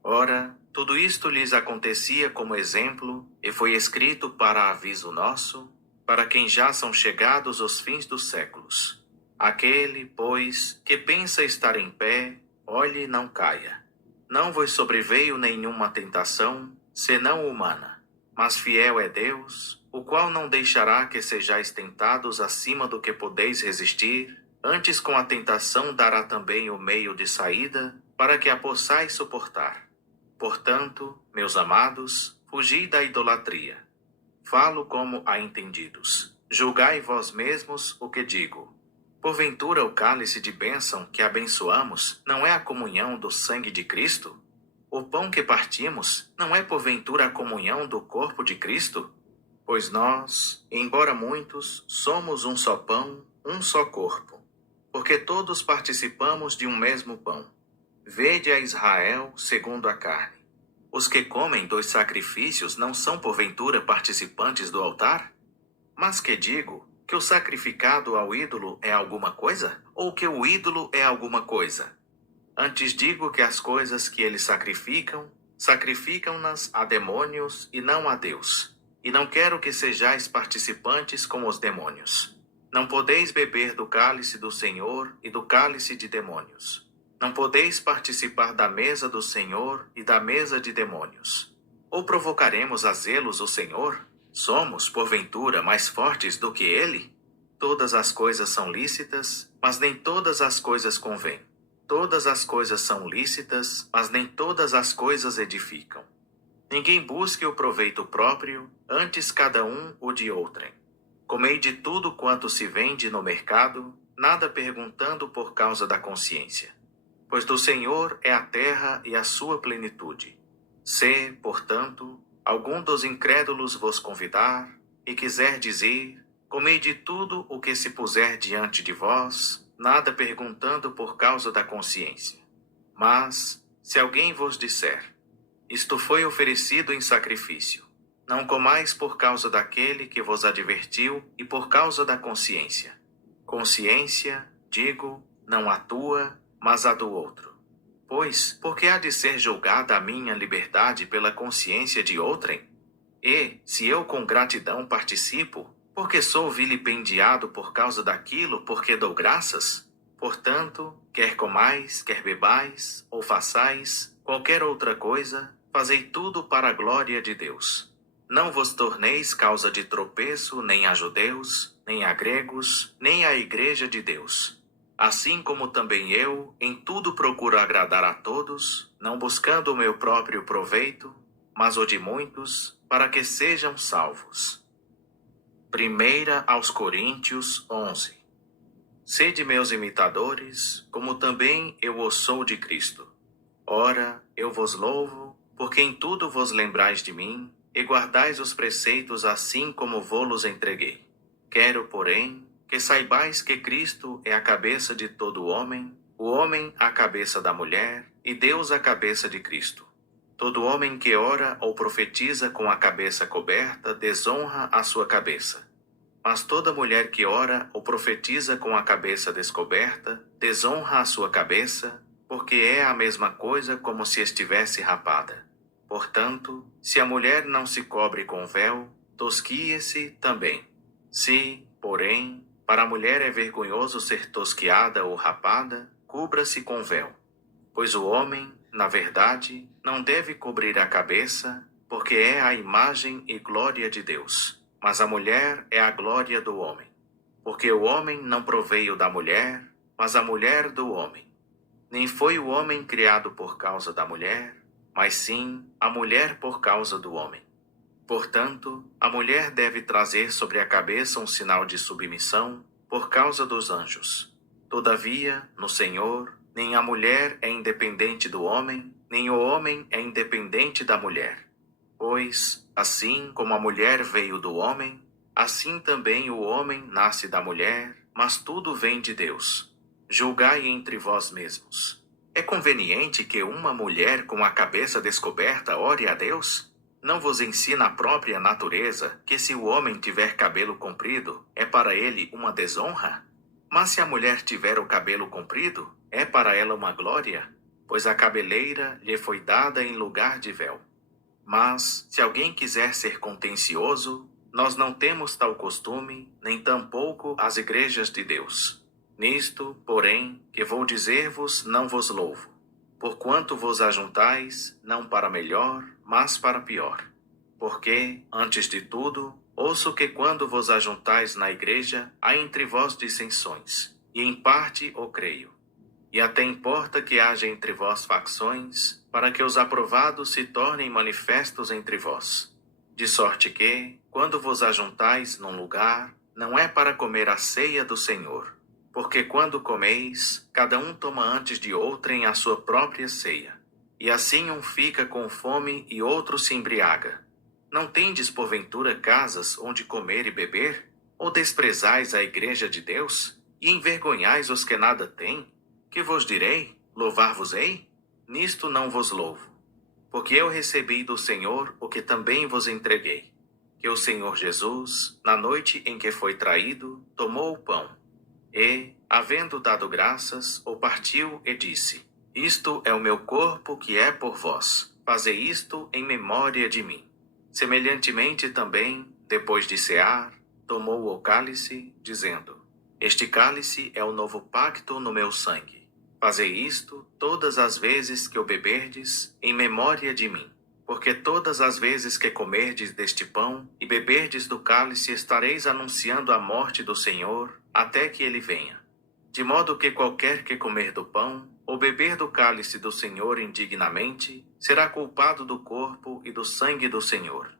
Ora, tudo isto lhes acontecia como exemplo, e foi escrito para aviso nosso, para quem já são chegados os fins dos séculos. Aquele, pois, que pensa estar em pé, olhe e não caia. Não vos sobreveio nenhuma tentação, senão humana. Mas fiel é Deus, o qual não deixará que sejais tentados acima do que podeis resistir, antes com a tentação dará também o meio de saída, para que a possais suportar. Portanto, meus amados, fugi da idolatria. Falo como a entendidos. Julgai vós mesmos o que digo. Porventura o cálice de bênção que abençoamos não é a comunhão do sangue de Cristo? O pão que partimos não é porventura a comunhão do corpo de Cristo? Pois nós, embora muitos, somos um só pão, um só corpo, porque todos participamos de um mesmo pão. Vede a Israel segundo a carne. Os que comem dos sacrifícios não são porventura participantes do altar? Mas que digo? Que o sacrificado ao ídolo é alguma coisa? Ou que o ídolo é alguma coisa? Antes digo que as coisas que eles sacrificam, sacrificam-nas a demônios e não a Deus. E não quero que sejais participantes com os demônios. Não podeis beber do cálice do Senhor e do cálice de demônios. Não podeis participar da mesa do Senhor e da mesa de demônios. Ou provocaremos a zelos o Senhor? Somos, porventura, mais fortes do que ele? Todas as coisas são lícitas, mas nem todas as coisas convêm. Todas as coisas são lícitas, mas nem todas as coisas edificam. Ninguém busque o proveito próprio, antes cada um o de outrem. Comei de tudo quanto se vende no mercado, nada perguntando por causa da consciência. Pois do Senhor é a terra e a sua plenitude. Se, portanto, algum dos incrédulos vos convidar, e quiser dizer, comei de tudo o que se puser diante de vós, nada perguntando por causa da consciência. Mas, se alguém vos disser, isto foi oferecido em sacrifício, não comais por causa daquele que vos advertiu e por causa da consciência. Consciência, digo, não a tua, mas a do outro. Pois, por que há de ser julgada a minha liberdade pela consciência de outrem? E, se eu com gratidão participo, porque sou vilipendiado por causa daquilo por que dou graças? Portanto, quer comais, quer bebais, ou façais qualquer outra coisa, fazei tudo para a glória de Deus. Não vos torneis causa de tropeço nem a judeus, nem a gregos, nem à igreja de Deus. Assim como também eu, em tudo procuro agradar a todos, não buscando o meu próprio proveito, mas o de muitos, para que sejam salvos. 1 aos Coríntios 11. Sede meus imitadores, como também eu o sou de Cristo. Ora, eu vos louvo, porque em tudo vos lembrais de mim, e guardais os preceitos assim como vô-los entreguei. Quero, porém, que saibais que Cristo é a cabeça de todo homem a cabeça da mulher, e Deus a cabeça de Cristo. Todo homem que ora ou profetiza com a cabeça coberta desonra a sua cabeça. Mas toda mulher que ora ou profetiza com a cabeça descoberta desonra a sua cabeça, porque é a mesma coisa como se estivesse rapada. Portanto, se a mulher não se cobre com véu, tosquie-se também. Se, porém, para a mulher é vergonhoso ser tosquiada ou rapada, cubra-se com véu. Pois o homem, na verdade, não deve cobrir a cabeça, porque é a imagem e glória de Deus. Mas a mulher é a glória do homem. Porque o homem não proveio da mulher, mas a mulher do homem. Nem foi o homem criado por causa da mulher, mas sim a mulher por causa do homem. Portanto, a mulher deve trazer sobre a cabeça um sinal de submissão por causa dos anjos. Todavia, no Senhor, nem a mulher é independente do homem, nem o homem é independente da mulher. Pois, assim como a mulher veio do homem, assim também o homem nasce da mulher, mas tudo vem de Deus. Julgai entre vós mesmos. É conveniente que uma mulher com a cabeça descoberta ore a Deus? Não vos ensina a própria natureza que se o homem tiver cabelo comprido, é para ele uma desonra? Mas se a mulher tiver o cabelo comprido, é para ela uma glória, pois a cabeleira lhe foi dada em lugar de véu. Mas, se alguém quiser ser contencioso, nós não temos tal costume, nem tampouco as igrejas de Deus. Nisto, porém, que vou dizer-vos, não vos louvo, porquanto vos ajuntais, não para melhor, mas para pior. Porque, antes de tudo, ouço que quando vos ajuntais na igreja, há entre vós dissensões, e em parte o creio. E até importa que haja entre vós facções, para que os aprovados se tornem manifestos entre vós. De sorte que, quando vos ajuntais num lugar, não é para comer a ceia do Senhor. Porque quando comeis, cada um toma antes de outrem a sua própria ceia. E assim um fica com fome e outro se embriaga. Não tendes porventura casas onde comer e beber? Ou desprezais a igreja de Deus? E envergonhais os que nada têm? Que vos direi? Louvar-vos-ei? Nisto não vos louvo. Porque eu recebi do Senhor o que também vos entreguei. Que o Senhor Jesus, na noite em que foi traído, tomou o pão. E, havendo dado graças, o partiu e disse: Isto é o meu corpo que é por vós. Fazei isto em memória de mim. Semelhantemente também, depois de cear, tomou o cálice, dizendo: Este cálice é o novo pacto no meu sangue. Fazei isto todas as vezes que o beberdes, em memória de mim. Porque todas as vezes que comerdes deste pão e beberdes do cálice, estareis anunciando a morte do Senhor, até que ele venha. De modo que qualquer que comer do pão, ou beber do cálice do Senhor indignamente, será culpado do corpo e do sangue do Senhor.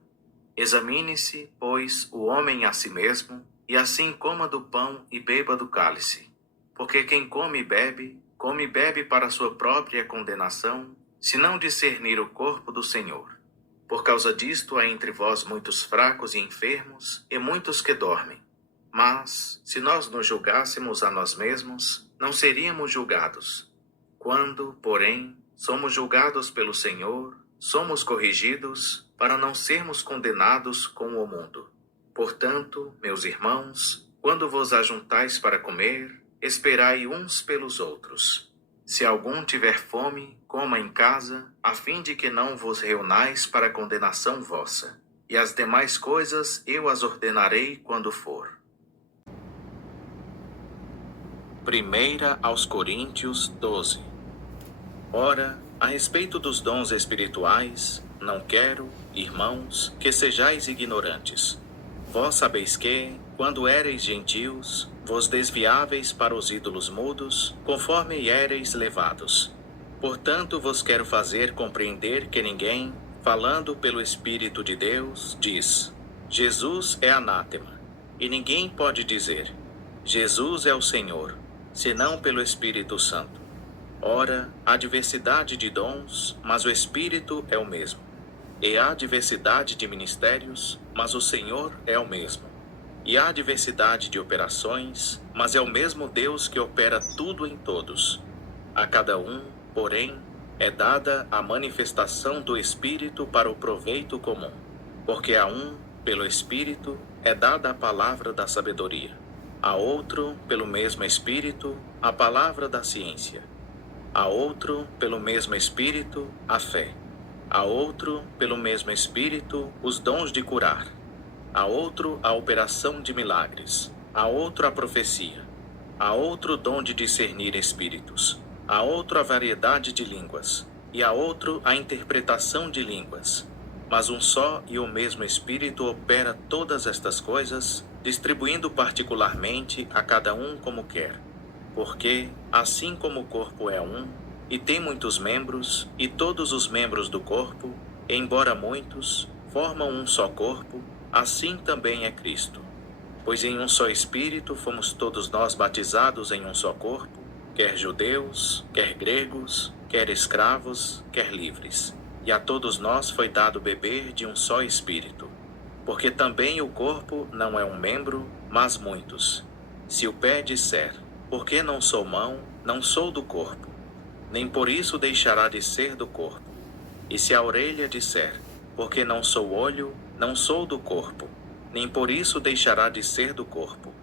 Examine-se, pois, o homem a si mesmo, e assim coma do pão e beba do cálice. Porque quem come e bebe para sua própria condenação, se não discernir o corpo do Senhor. Por causa disto há entre vós muitos fracos e enfermos, e muitos que dormem. Mas, se nós nos julgássemos a nós mesmos, não seríamos julgados. Quando, porém, somos julgados pelo Senhor, somos corrigidos para não sermos condenados com o mundo. Portanto, meus irmãos, quando vos ajuntais para comer, esperai uns pelos outros. Se algum tiver fome, coma em casa, a fim de que não vos reunais para condenação vossa. E as demais coisas eu as ordenarei quando for. 1 aos Coríntios 12. Ora, a respeito dos dons espirituais, não quero, irmãos, que sejais ignorantes. Vós sabeis que, quando éreis gentios, vos desviáveis para os ídolos mudos, conforme éreis levados. Portanto, vos quero fazer compreender que ninguém, falando pelo Espírito de Deus, diz: Jesus é anátema. E ninguém pode dizer: Jesus é o Senhor, senão pelo Espírito Santo. Ora, há diversidade de dons, mas o Espírito é o mesmo. E há diversidade de ministérios, mas o Senhor é o mesmo. E há diversidade de operações, mas é o mesmo Deus que opera tudo em todos. A cada um, porém, é dada a manifestação do Espírito para o proveito comum. Porque a um, pelo Espírito, é dada a palavra da sabedoria. A outro, pelo mesmo Espírito, a palavra da ciência. A outro, pelo mesmo Espírito, a fé. A outro, pelo mesmo Espírito, os dons de curar. A outro, a operação de milagres. A outro, a profecia. A outro, o dom de discernir espíritos. A outro, a variedade de línguas. E a outro, a interpretação de línguas. Mas um só e o mesmo Espírito opera todas estas coisas, distribuindo particularmente a cada um como quer. Porque, assim como o corpo é um, e tem muitos membros, e todos os membros do corpo, embora muitos, formam um só corpo, assim também é Cristo. Pois em um só Espírito fomos todos nós batizados em um só corpo, quer judeus, quer gregos, quer escravos, quer livres. E a todos nós foi dado beber de um só Espírito. Porque também o corpo não é um membro, mas muitos. Se o pé disser, porque não sou mão, não sou do corpo, nem por isso deixará de ser do corpo. E se a orelha disser, porque não sou olho, não sou do corpo, nem por isso deixará de ser do corpo.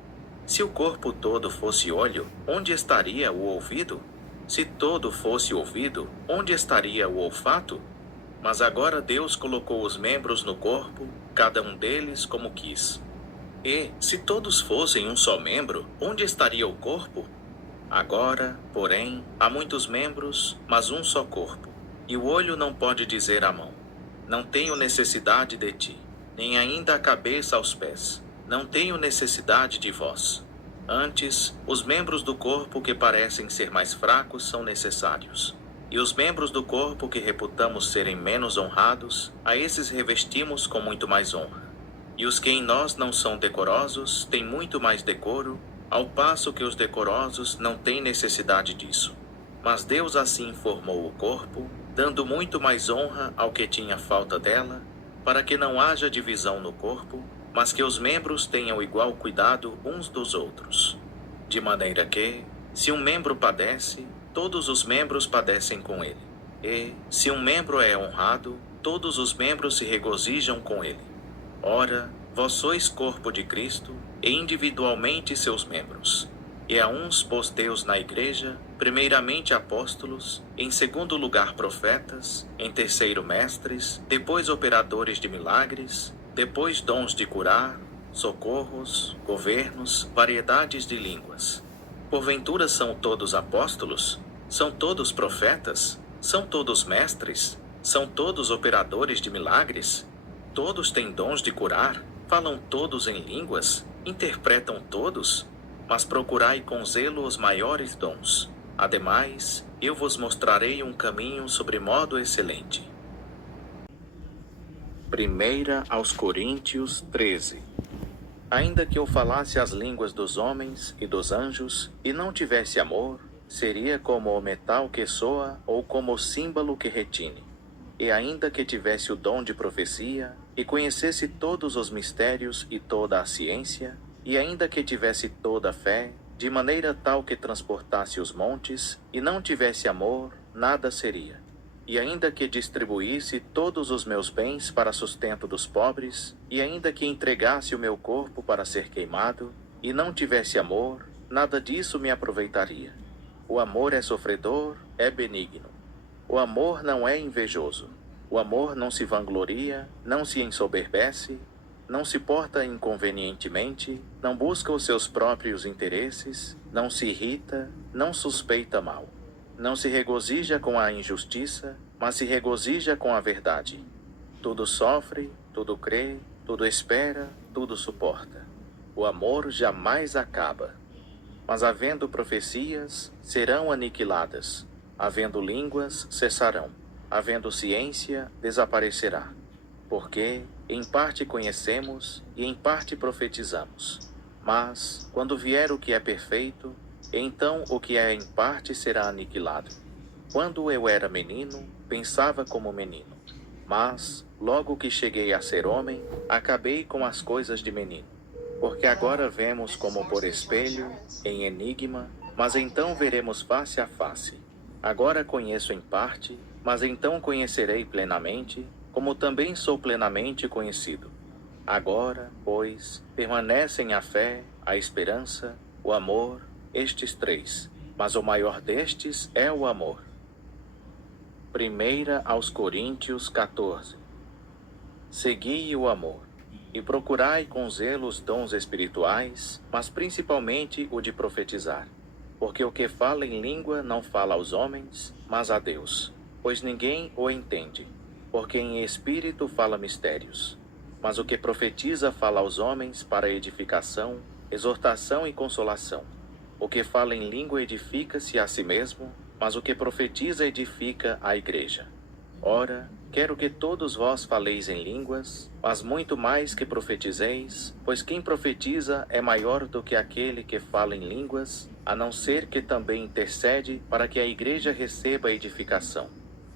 Se o corpo todo fosse olho, onde estaria o ouvido? Se todo fosse ouvido, onde estaria o olfato? Mas agora Deus colocou os membros no corpo, cada um deles como quis. E, se todos fossem um só membro, onde estaria o corpo? Agora, porém, há muitos membros, mas um só corpo. E o olho não pode dizer à mão, não tenho necessidade de ti, nem ainda a cabeça aos pés, não tenho necessidade de vós. Antes, os membros do corpo que parecem ser mais fracos são necessários. E os membros do corpo que reputamos serem menos honrados, a esses revestimos com muito mais honra. E os que em nós não são decorosos têm muito mais decoro, ao passo que os decorosos não têm necessidade disso. Mas Deus assim formou o corpo, dando muito mais honra ao que tinha falta dela, para que não haja divisão no corpo, mas que os membros tenham igual cuidado uns dos outros. De maneira que, se um membro padece, todos os membros padecem com ele. E, se um membro é honrado, todos os membros se regozijam com ele. Ora, vós sois corpo de Cristo, e individualmente seus membros. E a uns pôs Deus na igreja, primeiramente apóstolos, em segundo lugar profetas, em terceiro mestres, depois operadores de milagres, depois dons de curar, socorros, governos, variedades de línguas. Porventura são todos apóstolos? São todos profetas? São todos mestres? São todos operadores de milagres? Todos têm dons de curar? Falam todos em línguas? Interpretam todos? Mas procurai com zelo os maiores dons. Ademais, eu vos mostrarei um caminho sobremodo excelente. 1 aos Coríntios 13. Ainda que eu falasse as línguas dos homens e dos anjos, e não tivesse amor, seria como o metal que soa ou como o símbolo que retine. E ainda que tivesse o dom de profecia, e conhecesse todos os mistérios e toda a ciência, e ainda que tivesse toda a fé, de maneira tal que transportasse os montes, e não tivesse amor, nada seria. E ainda que distribuísse todos os meus bens para sustento dos pobres, e ainda que entregasse o meu corpo para ser queimado, e não tivesse amor, nada disso me aproveitaria. O amor é sofredor, é benigno. O amor não é invejoso. O amor não se vangloria, não se ensoberbece, não se porta inconvenientemente, não busca os seus próprios interesses, não se irrita, não suspeita mal. Não se regozija com a injustiça, mas se regozija com a verdade. Tudo sofre, tudo crê, tudo espera, tudo suporta. O amor jamais acaba. Mas havendo profecias, serão aniquiladas. Havendo línguas, cessarão. Havendo ciência, desaparecerá. Porque, em parte conhecemos e em parte profetizamos. Mas, quando vier o que é perfeito, então o que é em parte será aniquilado. Quando eu era menino, pensava como menino. Mas, logo que cheguei a ser homem, acabei com as coisas de menino. Porque agora vemos como por espelho, em enigma, mas então veremos face a face. Agora conheço em parte, mas então conhecerei plenamente, como também sou plenamente conhecido. Agora, pois, permanecem a fé, a esperança, o amor, estes três, mas o maior destes é o amor. 1 aos Coríntios 14. Segui o amor, e procurai com zelo os dons espirituais, mas principalmente o de profetizar. Porque o que fala em língua não fala aos homens, mas a Deus, pois ninguém o entende. Porque em espírito fala mistérios. Mas o que profetiza fala aos homens para edificação, exortação e consolação. O que fala em língua edifica-se a si mesmo, mas o que profetiza edifica a igreja. Ora, quero que todos vós faleis em línguas, mas muito mais que profetizeis, pois quem profetiza é maior do que aquele que fala em línguas, a não ser que também intercede para que a igreja receba edificação.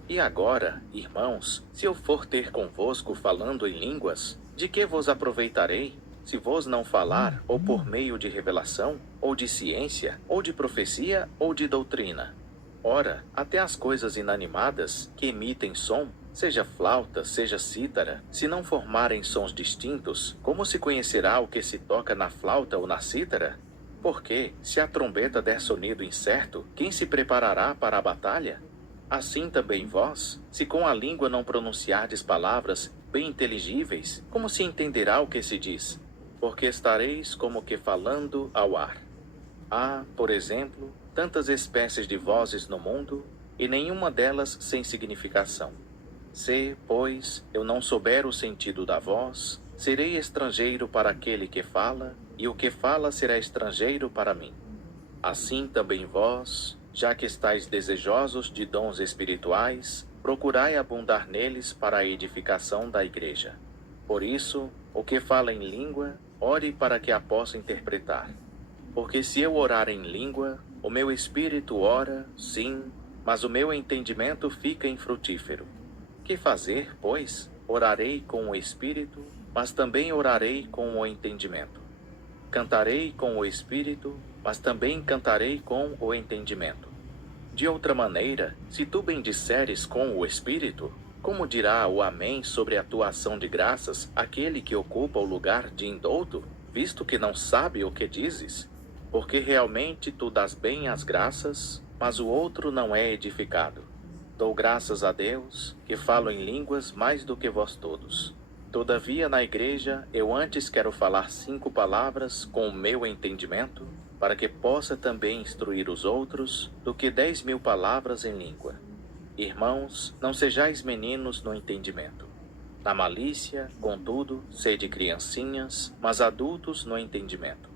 E agora, irmãos, se eu for ter convosco falando em línguas, de que vos aproveitarei? Se vos não falar, ou por meio de revelação, ou de ciência, ou de profecia, ou de doutrina. Ora, até as coisas inanimadas, que emitem som, seja flauta, seja cítara, se não formarem sons distintos, como se conhecerá o que se toca na flauta ou na cítara? Porque, se a trombeta der sonido incerto, quem se preparará para a batalha? Assim também vós, se com a língua não pronunciardes palavras bem inteligíveis, como se entenderá o que se diz? Porque estareis como que falando ao ar. Há, por exemplo, tantas espécies de vozes no mundo, e nenhuma delas sem significação. Se, pois, eu não souber o sentido da voz, serei estrangeiro para aquele que fala, e o que fala será estrangeiro para mim. Assim também vós, já que estáis desejosos de dons espirituais, procurai abundar neles para a edificação da igreja. Por isso, o que fala em língua, ore para que a possa interpretar. Porque se eu orar em língua, o meu espírito ora, sim, mas o meu entendimento fica infrutífero. Que fazer, pois? Orarei com o espírito, mas também orarei com o entendimento. Cantarei com o espírito, mas também cantarei com o entendimento. De outra maneira, se tu bendisseres com o espírito, como dirá o amém sobre a tua ação de graças aquele que ocupa o lugar de indouto, visto que não sabe o que dizes? Porque realmente tu dás bem as graças, mas o outro não é edificado. Dou graças a Deus, que falo em línguas mais do que vós todos. Todavia, na igreja, eu antes quero falar 5 palavras com o meu entendimento, para que possa também instruir os outros, do que 10.000 palavras em língua. Irmãos, não sejais meninos no entendimento. Na malícia, contudo, sede criancinhas, mas adultos no entendimento.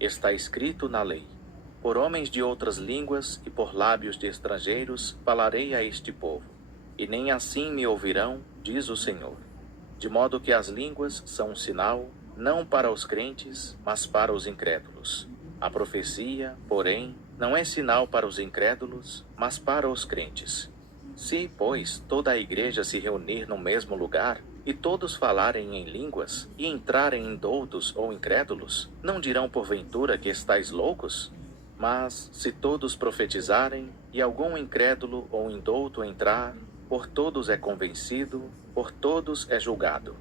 Está escrito na lei: por homens de outras línguas e por lábios de estrangeiros falarei a este povo, e nem assim me ouvirão, diz o Senhor. De modo que as línguas são um sinal, não para os crentes, mas para os incrédulos. A profecia, porém, não é sinal para os incrédulos, mas para os crentes. Se, pois, toda a igreja se reunir no mesmo lugar, e todos falarem em línguas, e entrarem indoutos ou incrédulos, não dirão porventura que estáis loucos? Mas, se todos profetizarem, e algum incrédulo ou indouto entrar, por todos é convencido, por todos é julgado.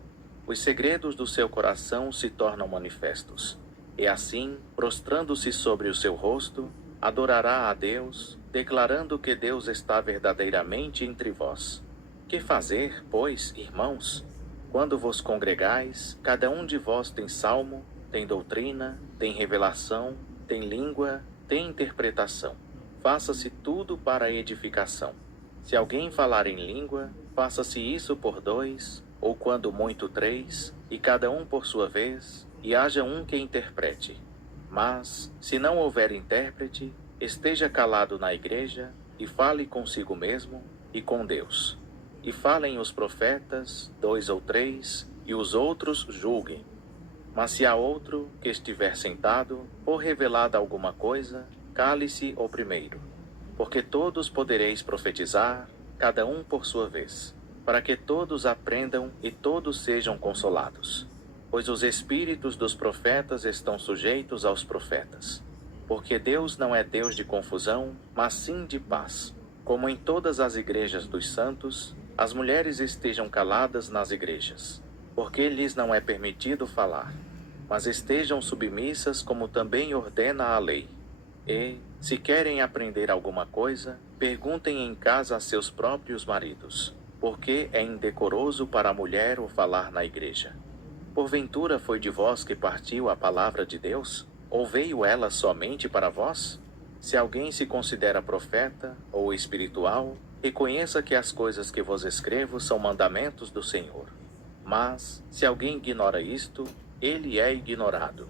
Os segredos do seu coração se tornam manifestos. E assim, prostrando-se sobre o seu rosto, adorará a Deus, declarando que Deus está verdadeiramente entre vós. Que fazer, pois, irmãos? Quando vos congregais, cada um de vós tem salmo, tem doutrina, tem revelação, tem língua, tem interpretação. Faça-se tudo para a edificação. Se alguém falar em língua, faça-se isso por 2, ou quando muito 3, e cada um por sua vez, e haja um que interprete. Mas, se não houver intérprete, esteja calado na igreja, e fale consigo mesmo e com Deus. E falem os profetas, 2 ou 3, e os outros julguem. Mas se há outro que estiver sentado, ou revelada alguma coisa, cale-se o primeiro. Porque todos podereis profetizar, cada um por sua vez, para que todos aprendam e todos sejam consolados. Pois os espíritos dos profetas estão sujeitos aos profetas. Porque Deus não é Deus de confusão, mas sim de paz. Como em todas as igrejas dos santos, as mulheres estejam caladas nas igrejas, porque lhes não é permitido falar, mas estejam submissas como também ordena a lei. E, se querem aprender alguma coisa, perguntem em casa a seus próprios maridos, porque é indecoroso para a mulher o falar na igreja. Porventura foi de vós que partiu a palavra de Deus? Ou veio ela somente para vós? Se alguém se considera profeta ou espiritual, reconheça que as coisas que vos escrevo são mandamentos do Senhor. Mas, se alguém ignora isto, ele é ignorado.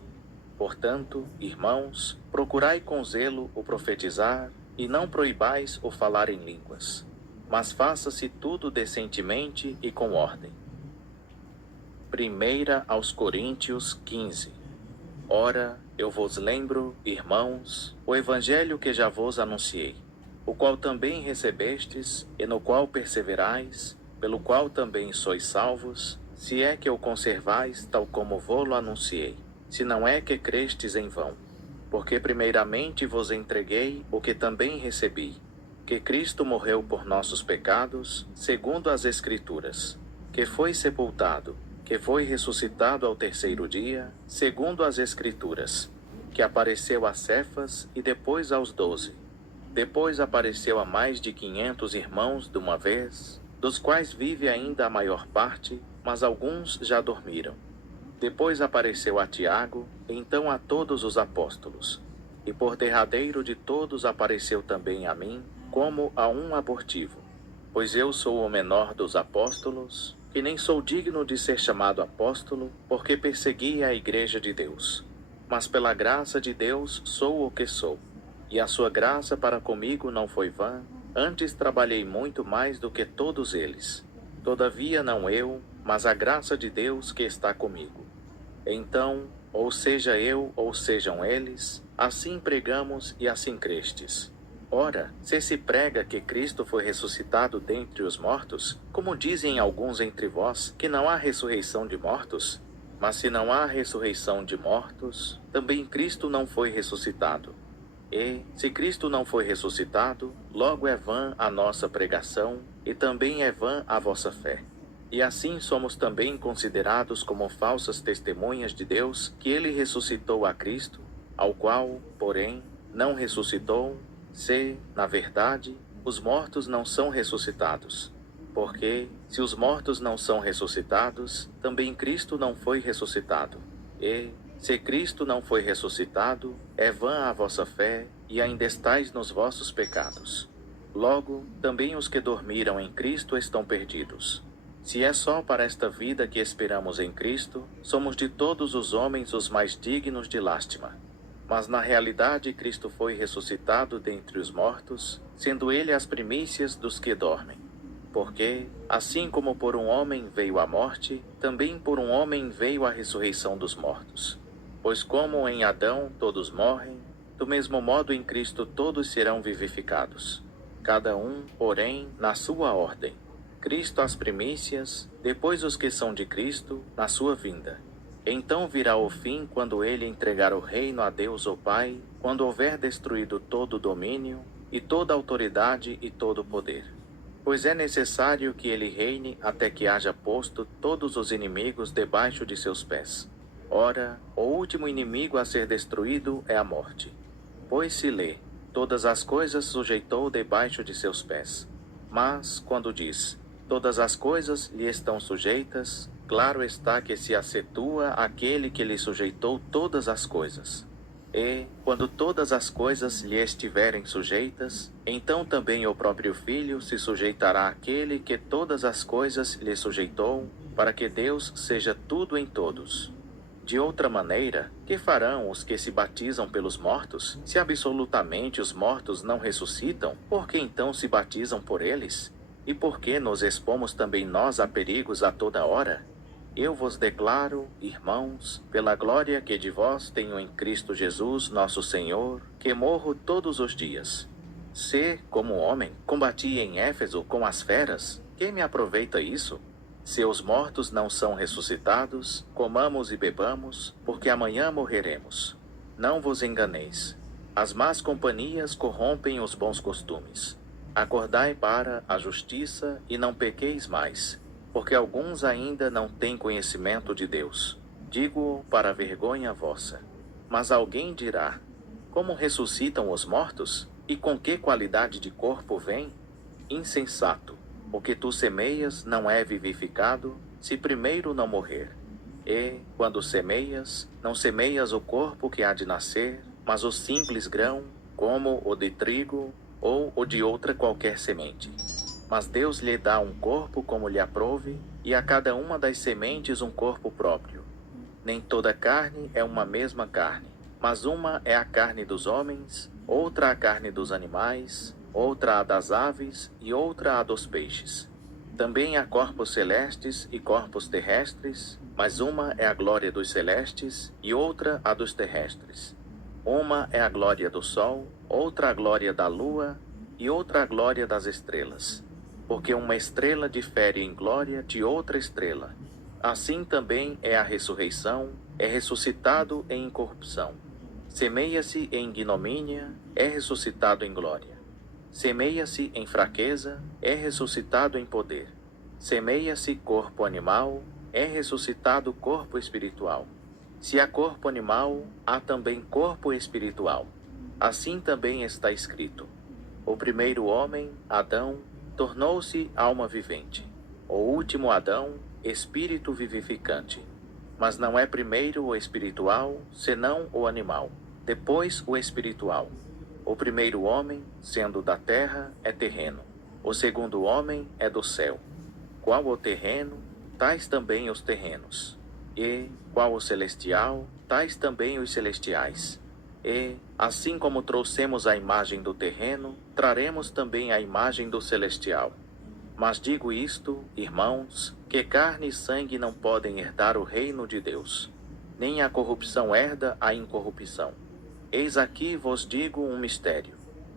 Portanto, irmãos, procurai com zelo o profetizar, e não proibais o falar em línguas. Mas faça-se tudo decentemente e com ordem. 1 aos Coríntios 15. Ora, eu vos lembro, irmãos, o evangelho que já vos anunciei, o qual também recebestes, e no qual perseverais, pelo qual também sois salvos, se é que o conservais tal como vô-lo anunciei, se não é que crestes em vão. Porque primeiramente vos entreguei o que também recebi, que Cristo morreu por nossos pecados, segundo as Escrituras, que foi sepultado, que foi ressuscitado ao terceiro dia, segundo as Escrituras, que apareceu a Cefas e depois aos 12. Depois apareceu a mais de 500 irmãos de uma vez, dos quais vive ainda a maior parte, mas alguns já dormiram. Depois apareceu a Tiago, e então a todos os apóstolos. E por derradeiro de todos apareceu também a mim, como a um abortivo. Pois eu sou o menor dos apóstolos, que nem sou digno de ser chamado apóstolo, porque persegui a igreja de Deus. Mas pela graça de Deus sou o que sou. E a sua graça para comigo não foi vã, antes trabalhei muito mais do que todos eles. Todavia não eu, mas a graça de Deus que está comigo. Então, ou seja eu, ou sejam eles, assim pregamos e assim crestes. Ora, se prega que Cristo foi ressuscitado dentre os mortos, como dizem alguns entre vós, que não há ressurreição de mortos? Mas se não há ressurreição de mortos, também Cristo não foi ressuscitado. E, se Cristo não foi ressuscitado, logo é vã a nossa pregação, e também é vã a vossa fé. E assim somos também considerados como falsas testemunhas de Deus, que ele ressuscitou a Cristo, ao qual, porém, não ressuscitou, se, na verdade, os mortos não são ressuscitados. Porque, se os mortos não são ressuscitados, também Cristo não foi ressuscitado. E, se Cristo não foi ressuscitado, é vã a vossa fé, e ainda estáis nos vossos pecados. Logo, também os que dormiram em Cristo estão perdidos. Se é só para esta vida que esperamos em Cristo, somos de todos os homens os mais dignos de lástima. Mas na realidade Cristo foi ressuscitado dentre os mortos, sendo ele as primícias dos que dormem. Porque, assim como por um homem veio a morte, também por um homem veio a ressurreição dos mortos. Pois como em Adão todos morrem, do mesmo modo em Cristo todos serão vivificados. Cada um, porém, na sua ordem. Cristo as primícias, depois os que são de Cristo, na sua vinda. Então virá o fim quando ele entregar o reino a Deus o Pai, quando houver destruído todo o domínio, e toda autoridade e todo o poder. Pois é necessário que ele reine até que haja posto todos os inimigos debaixo de seus pés. Ora, o último inimigo a ser destruído é a morte. Pois se lê, todas as coisas sujeitou debaixo de seus pés. Mas, quando diz, todas as coisas lhe estão sujeitas, claro está que se assetua aquele que lhe sujeitou todas as coisas. E, quando todas as coisas lhe estiverem sujeitas, então também o próprio Filho se sujeitará àquele que todas as coisas lhe sujeitou, para que Deus seja tudo em todos. De outra maneira, que farão os que se batizam pelos mortos, se absolutamente os mortos não ressuscitam, por que então se batizam por eles? E por que nos expomos também nós a perigos a toda hora? Eu vos declaro, irmãos, pela glória que de vós tenho em Cristo Jesus, nosso Senhor, que morro todos os dias. Se, como homem, combati em Éfeso com as feras, que me aproveita isso? Se os mortos não são ressuscitados, comamos e bebamos, porque amanhã morreremos. Não vos enganeis. As más companhias corrompem os bons costumes. Acordai para a justiça e não pequeis mais, porque alguns ainda não têm conhecimento de Deus. Digo-o para vergonha vossa. Mas alguém dirá: como ressuscitam os mortos? E com que qualidade de corpo vêm? Insensato! O que tu semeias não é vivificado, se primeiro não morrer. E, quando semeias, não semeias o corpo que há de nascer, mas o simples grão, como o de trigo ou o de outra qualquer semente. Mas Deus lhe dá um corpo como lhe aprouve, e a cada uma das sementes um corpo próprio. Nem toda carne é uma mesma carne, mas uma é a carne dos homens, outra a carne dos animais, outra a das aves e outra a dos peixes. Também há corpos celestes e corpos terrestres, mas uma é a glória dos celestes e outra a dos terrestres. Uma é a glória do sol, outra a glória da lua e outra a glória das estrelas. Porque uma estrela difere em glória de outra estrela. Assim também é a ressurreição, é ressuscitado em incorrupção. Semeia-se em ignomínia, é ressuscitado em glória. Semeia-se em fraqueza, é ressuscitado em poder. Semeia-se corpo animal, é ressuscitado corpo espiritual. Se há corpo animal, há também corpo espiritual. Assim também está escrito: o primeiro homem, Adão, tornou-se alma vivente. O último Adão, espírito vivificante. Mas não é primeiro o espiritual, senão o animal, depois o espiritual. O primeiro homem, sendo da terra, é terreno. O segundo homem é do céu. Qual o terreno, tais também os terrenos. E, qual o celestial, tais também os celestiais. E, assim como trouxemos a imagem do terreno, traremos também a imagem do celestial. Mas digo isto, irmãos, que carne e sangue não podem herdar o reino de Deus, nem a corrupção herda a incorrupção. Eis aqui vos digo um mistério.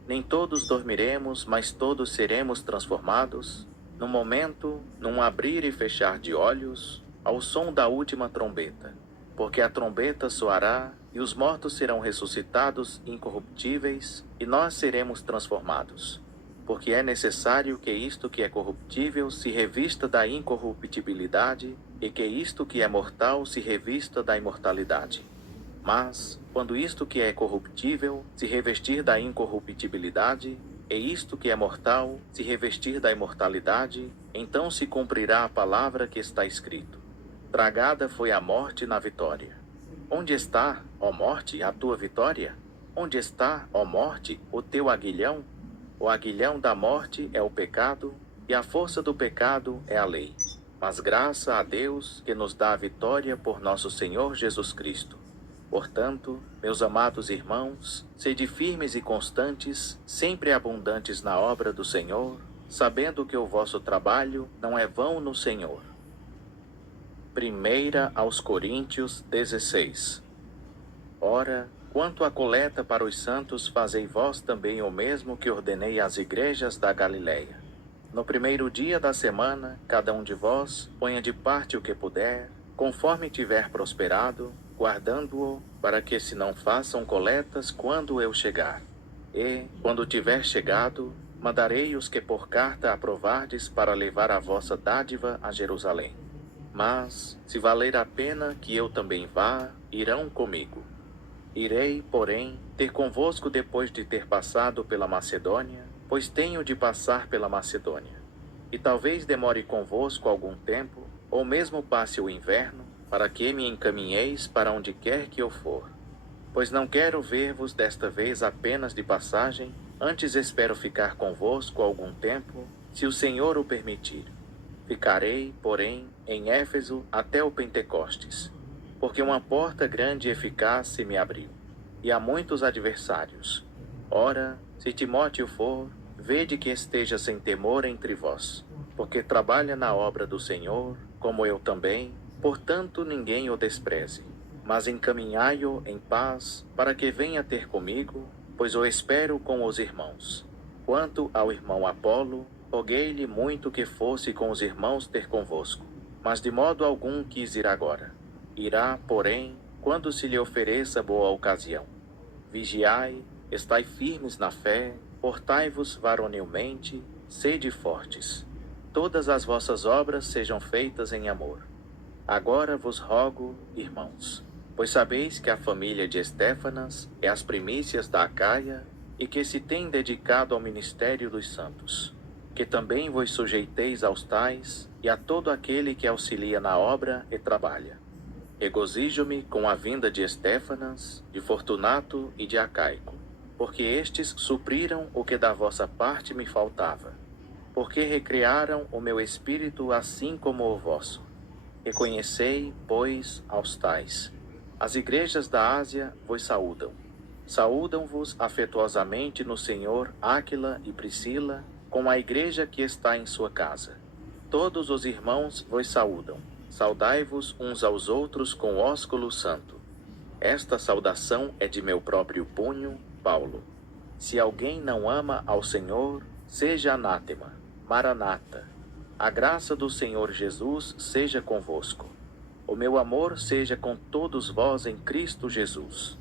Nem todos dormiremos, mas todos seremos transformados, num momento, num abrir e fechar de olhos, ao som da última trombeta. Porque a trombeta soará, e os mortos serão ressuscitados incorruptíveis, e nós seremos transformados. Porque é necessário que isto que é corruptível se revista da incorruptibilidade, e que isto que é mortal se revista da imortalidade. Mas, quando isto que é corruptível se revestir da incorruptibilidade, e isto que é mortal se revestir da imortalidade, então se cumprirá a palavra que está escrito: tragada foi a morte na vitória. Onde está, ó morte, a tua vitória? Onde está, ó morte, o teu aguilhão? O aguilhão da morte é o pecado, e a força do pecado é a lei. Mas graça a Deus que nos dá a vitória por nosso Senhor Jesus Cristo. Portanto, meus amados irmãos, sede firmes e constantes, sempre abundantes na obra do Senhor, sabendo que o vosso trabalho não é vão no Senhor. 1 aos Coríntios 16. Ora, quanto à coleta para os santos, fazei vós também o mesmo que ordenei às igrejas da Galileia. No primeiro dia da semana, cada um de vós ponha de parte o que puder, conforme tiver prosperado, guardando-o, para que se não façam coletas quando eu chegar. E, quando tiver chegado, mandarei os que por carta aprovardes para levar a vossa dádiva a Jerusalém. Mas, se valer a pena que eu também vá, irão comigo. Irei, porém, ter convosco depois de ter passado pela Macedônia, pois tenho de passar pela Macedônia. E talvez demore convosco algum tempo, ou mesmo passe o inverno, para que me encaminheis para onde quer que eu for. Pois não quero ver-vos desta vez apenas de passagem, antes espero ficar convosco algum tempo, se o Senhor o permitir. Ficarei, porém, em Éfeso até o Pentecostes, porque uma porta grande e eficaz se me abriu, e há muitos adversários. Ora, se Timóteo for, vede que esteja sem temor entre vós, porque trabalha na obra do Senhor, como eu também, portanto ninguém o despreze. Mas encaminhai-o em paz, para que venha ter comigo, pois o espero com os irmãos. Quanto ao irmão Apolo, roguei-lhe muito que fosse com os irmãos ter convosco, mas de modo algum quis ir agora. Irá, porém, quando se lhe ofereça boa ocasião. Vigiai, estai firmes na fé, portai-vos varonilmente, sede fortes. Todas as vossas obras sejam feitas em amor. Agora vos rogo, irmãos, pois sabeis que a família de Estéfanas é as primícias da Acaia e que se tem dedicado ao ministério dos santos, que também vos sujeiteis aos tais e a todo aquele que auxilia na obra e trabalha. Regozijo-me com a vinda de Estéfanas, de Fortunato e de Acaico, porque estes supriram o que da vossa parte me faltava, porque recriaram o meu espírito assim como o vosso. Reconhecei, pois, aos tais. As igrejas da Ásia vos saúdam. Saúdam-vos afetuosamente no Senhor Áquila e Priscila, com a igreja que está em sua casa. Todos os irmãos vos saúdam. Saudai-vos uns aos outros com ósculo santo. Esta saudação é de meu próprio punho, Paulo. Se alguém não ama ao Senhor, seja anátema. Maranata. A graça do Senhor Jesus seja convosco. O meu amor seja com todos vós em Cristo Jesus.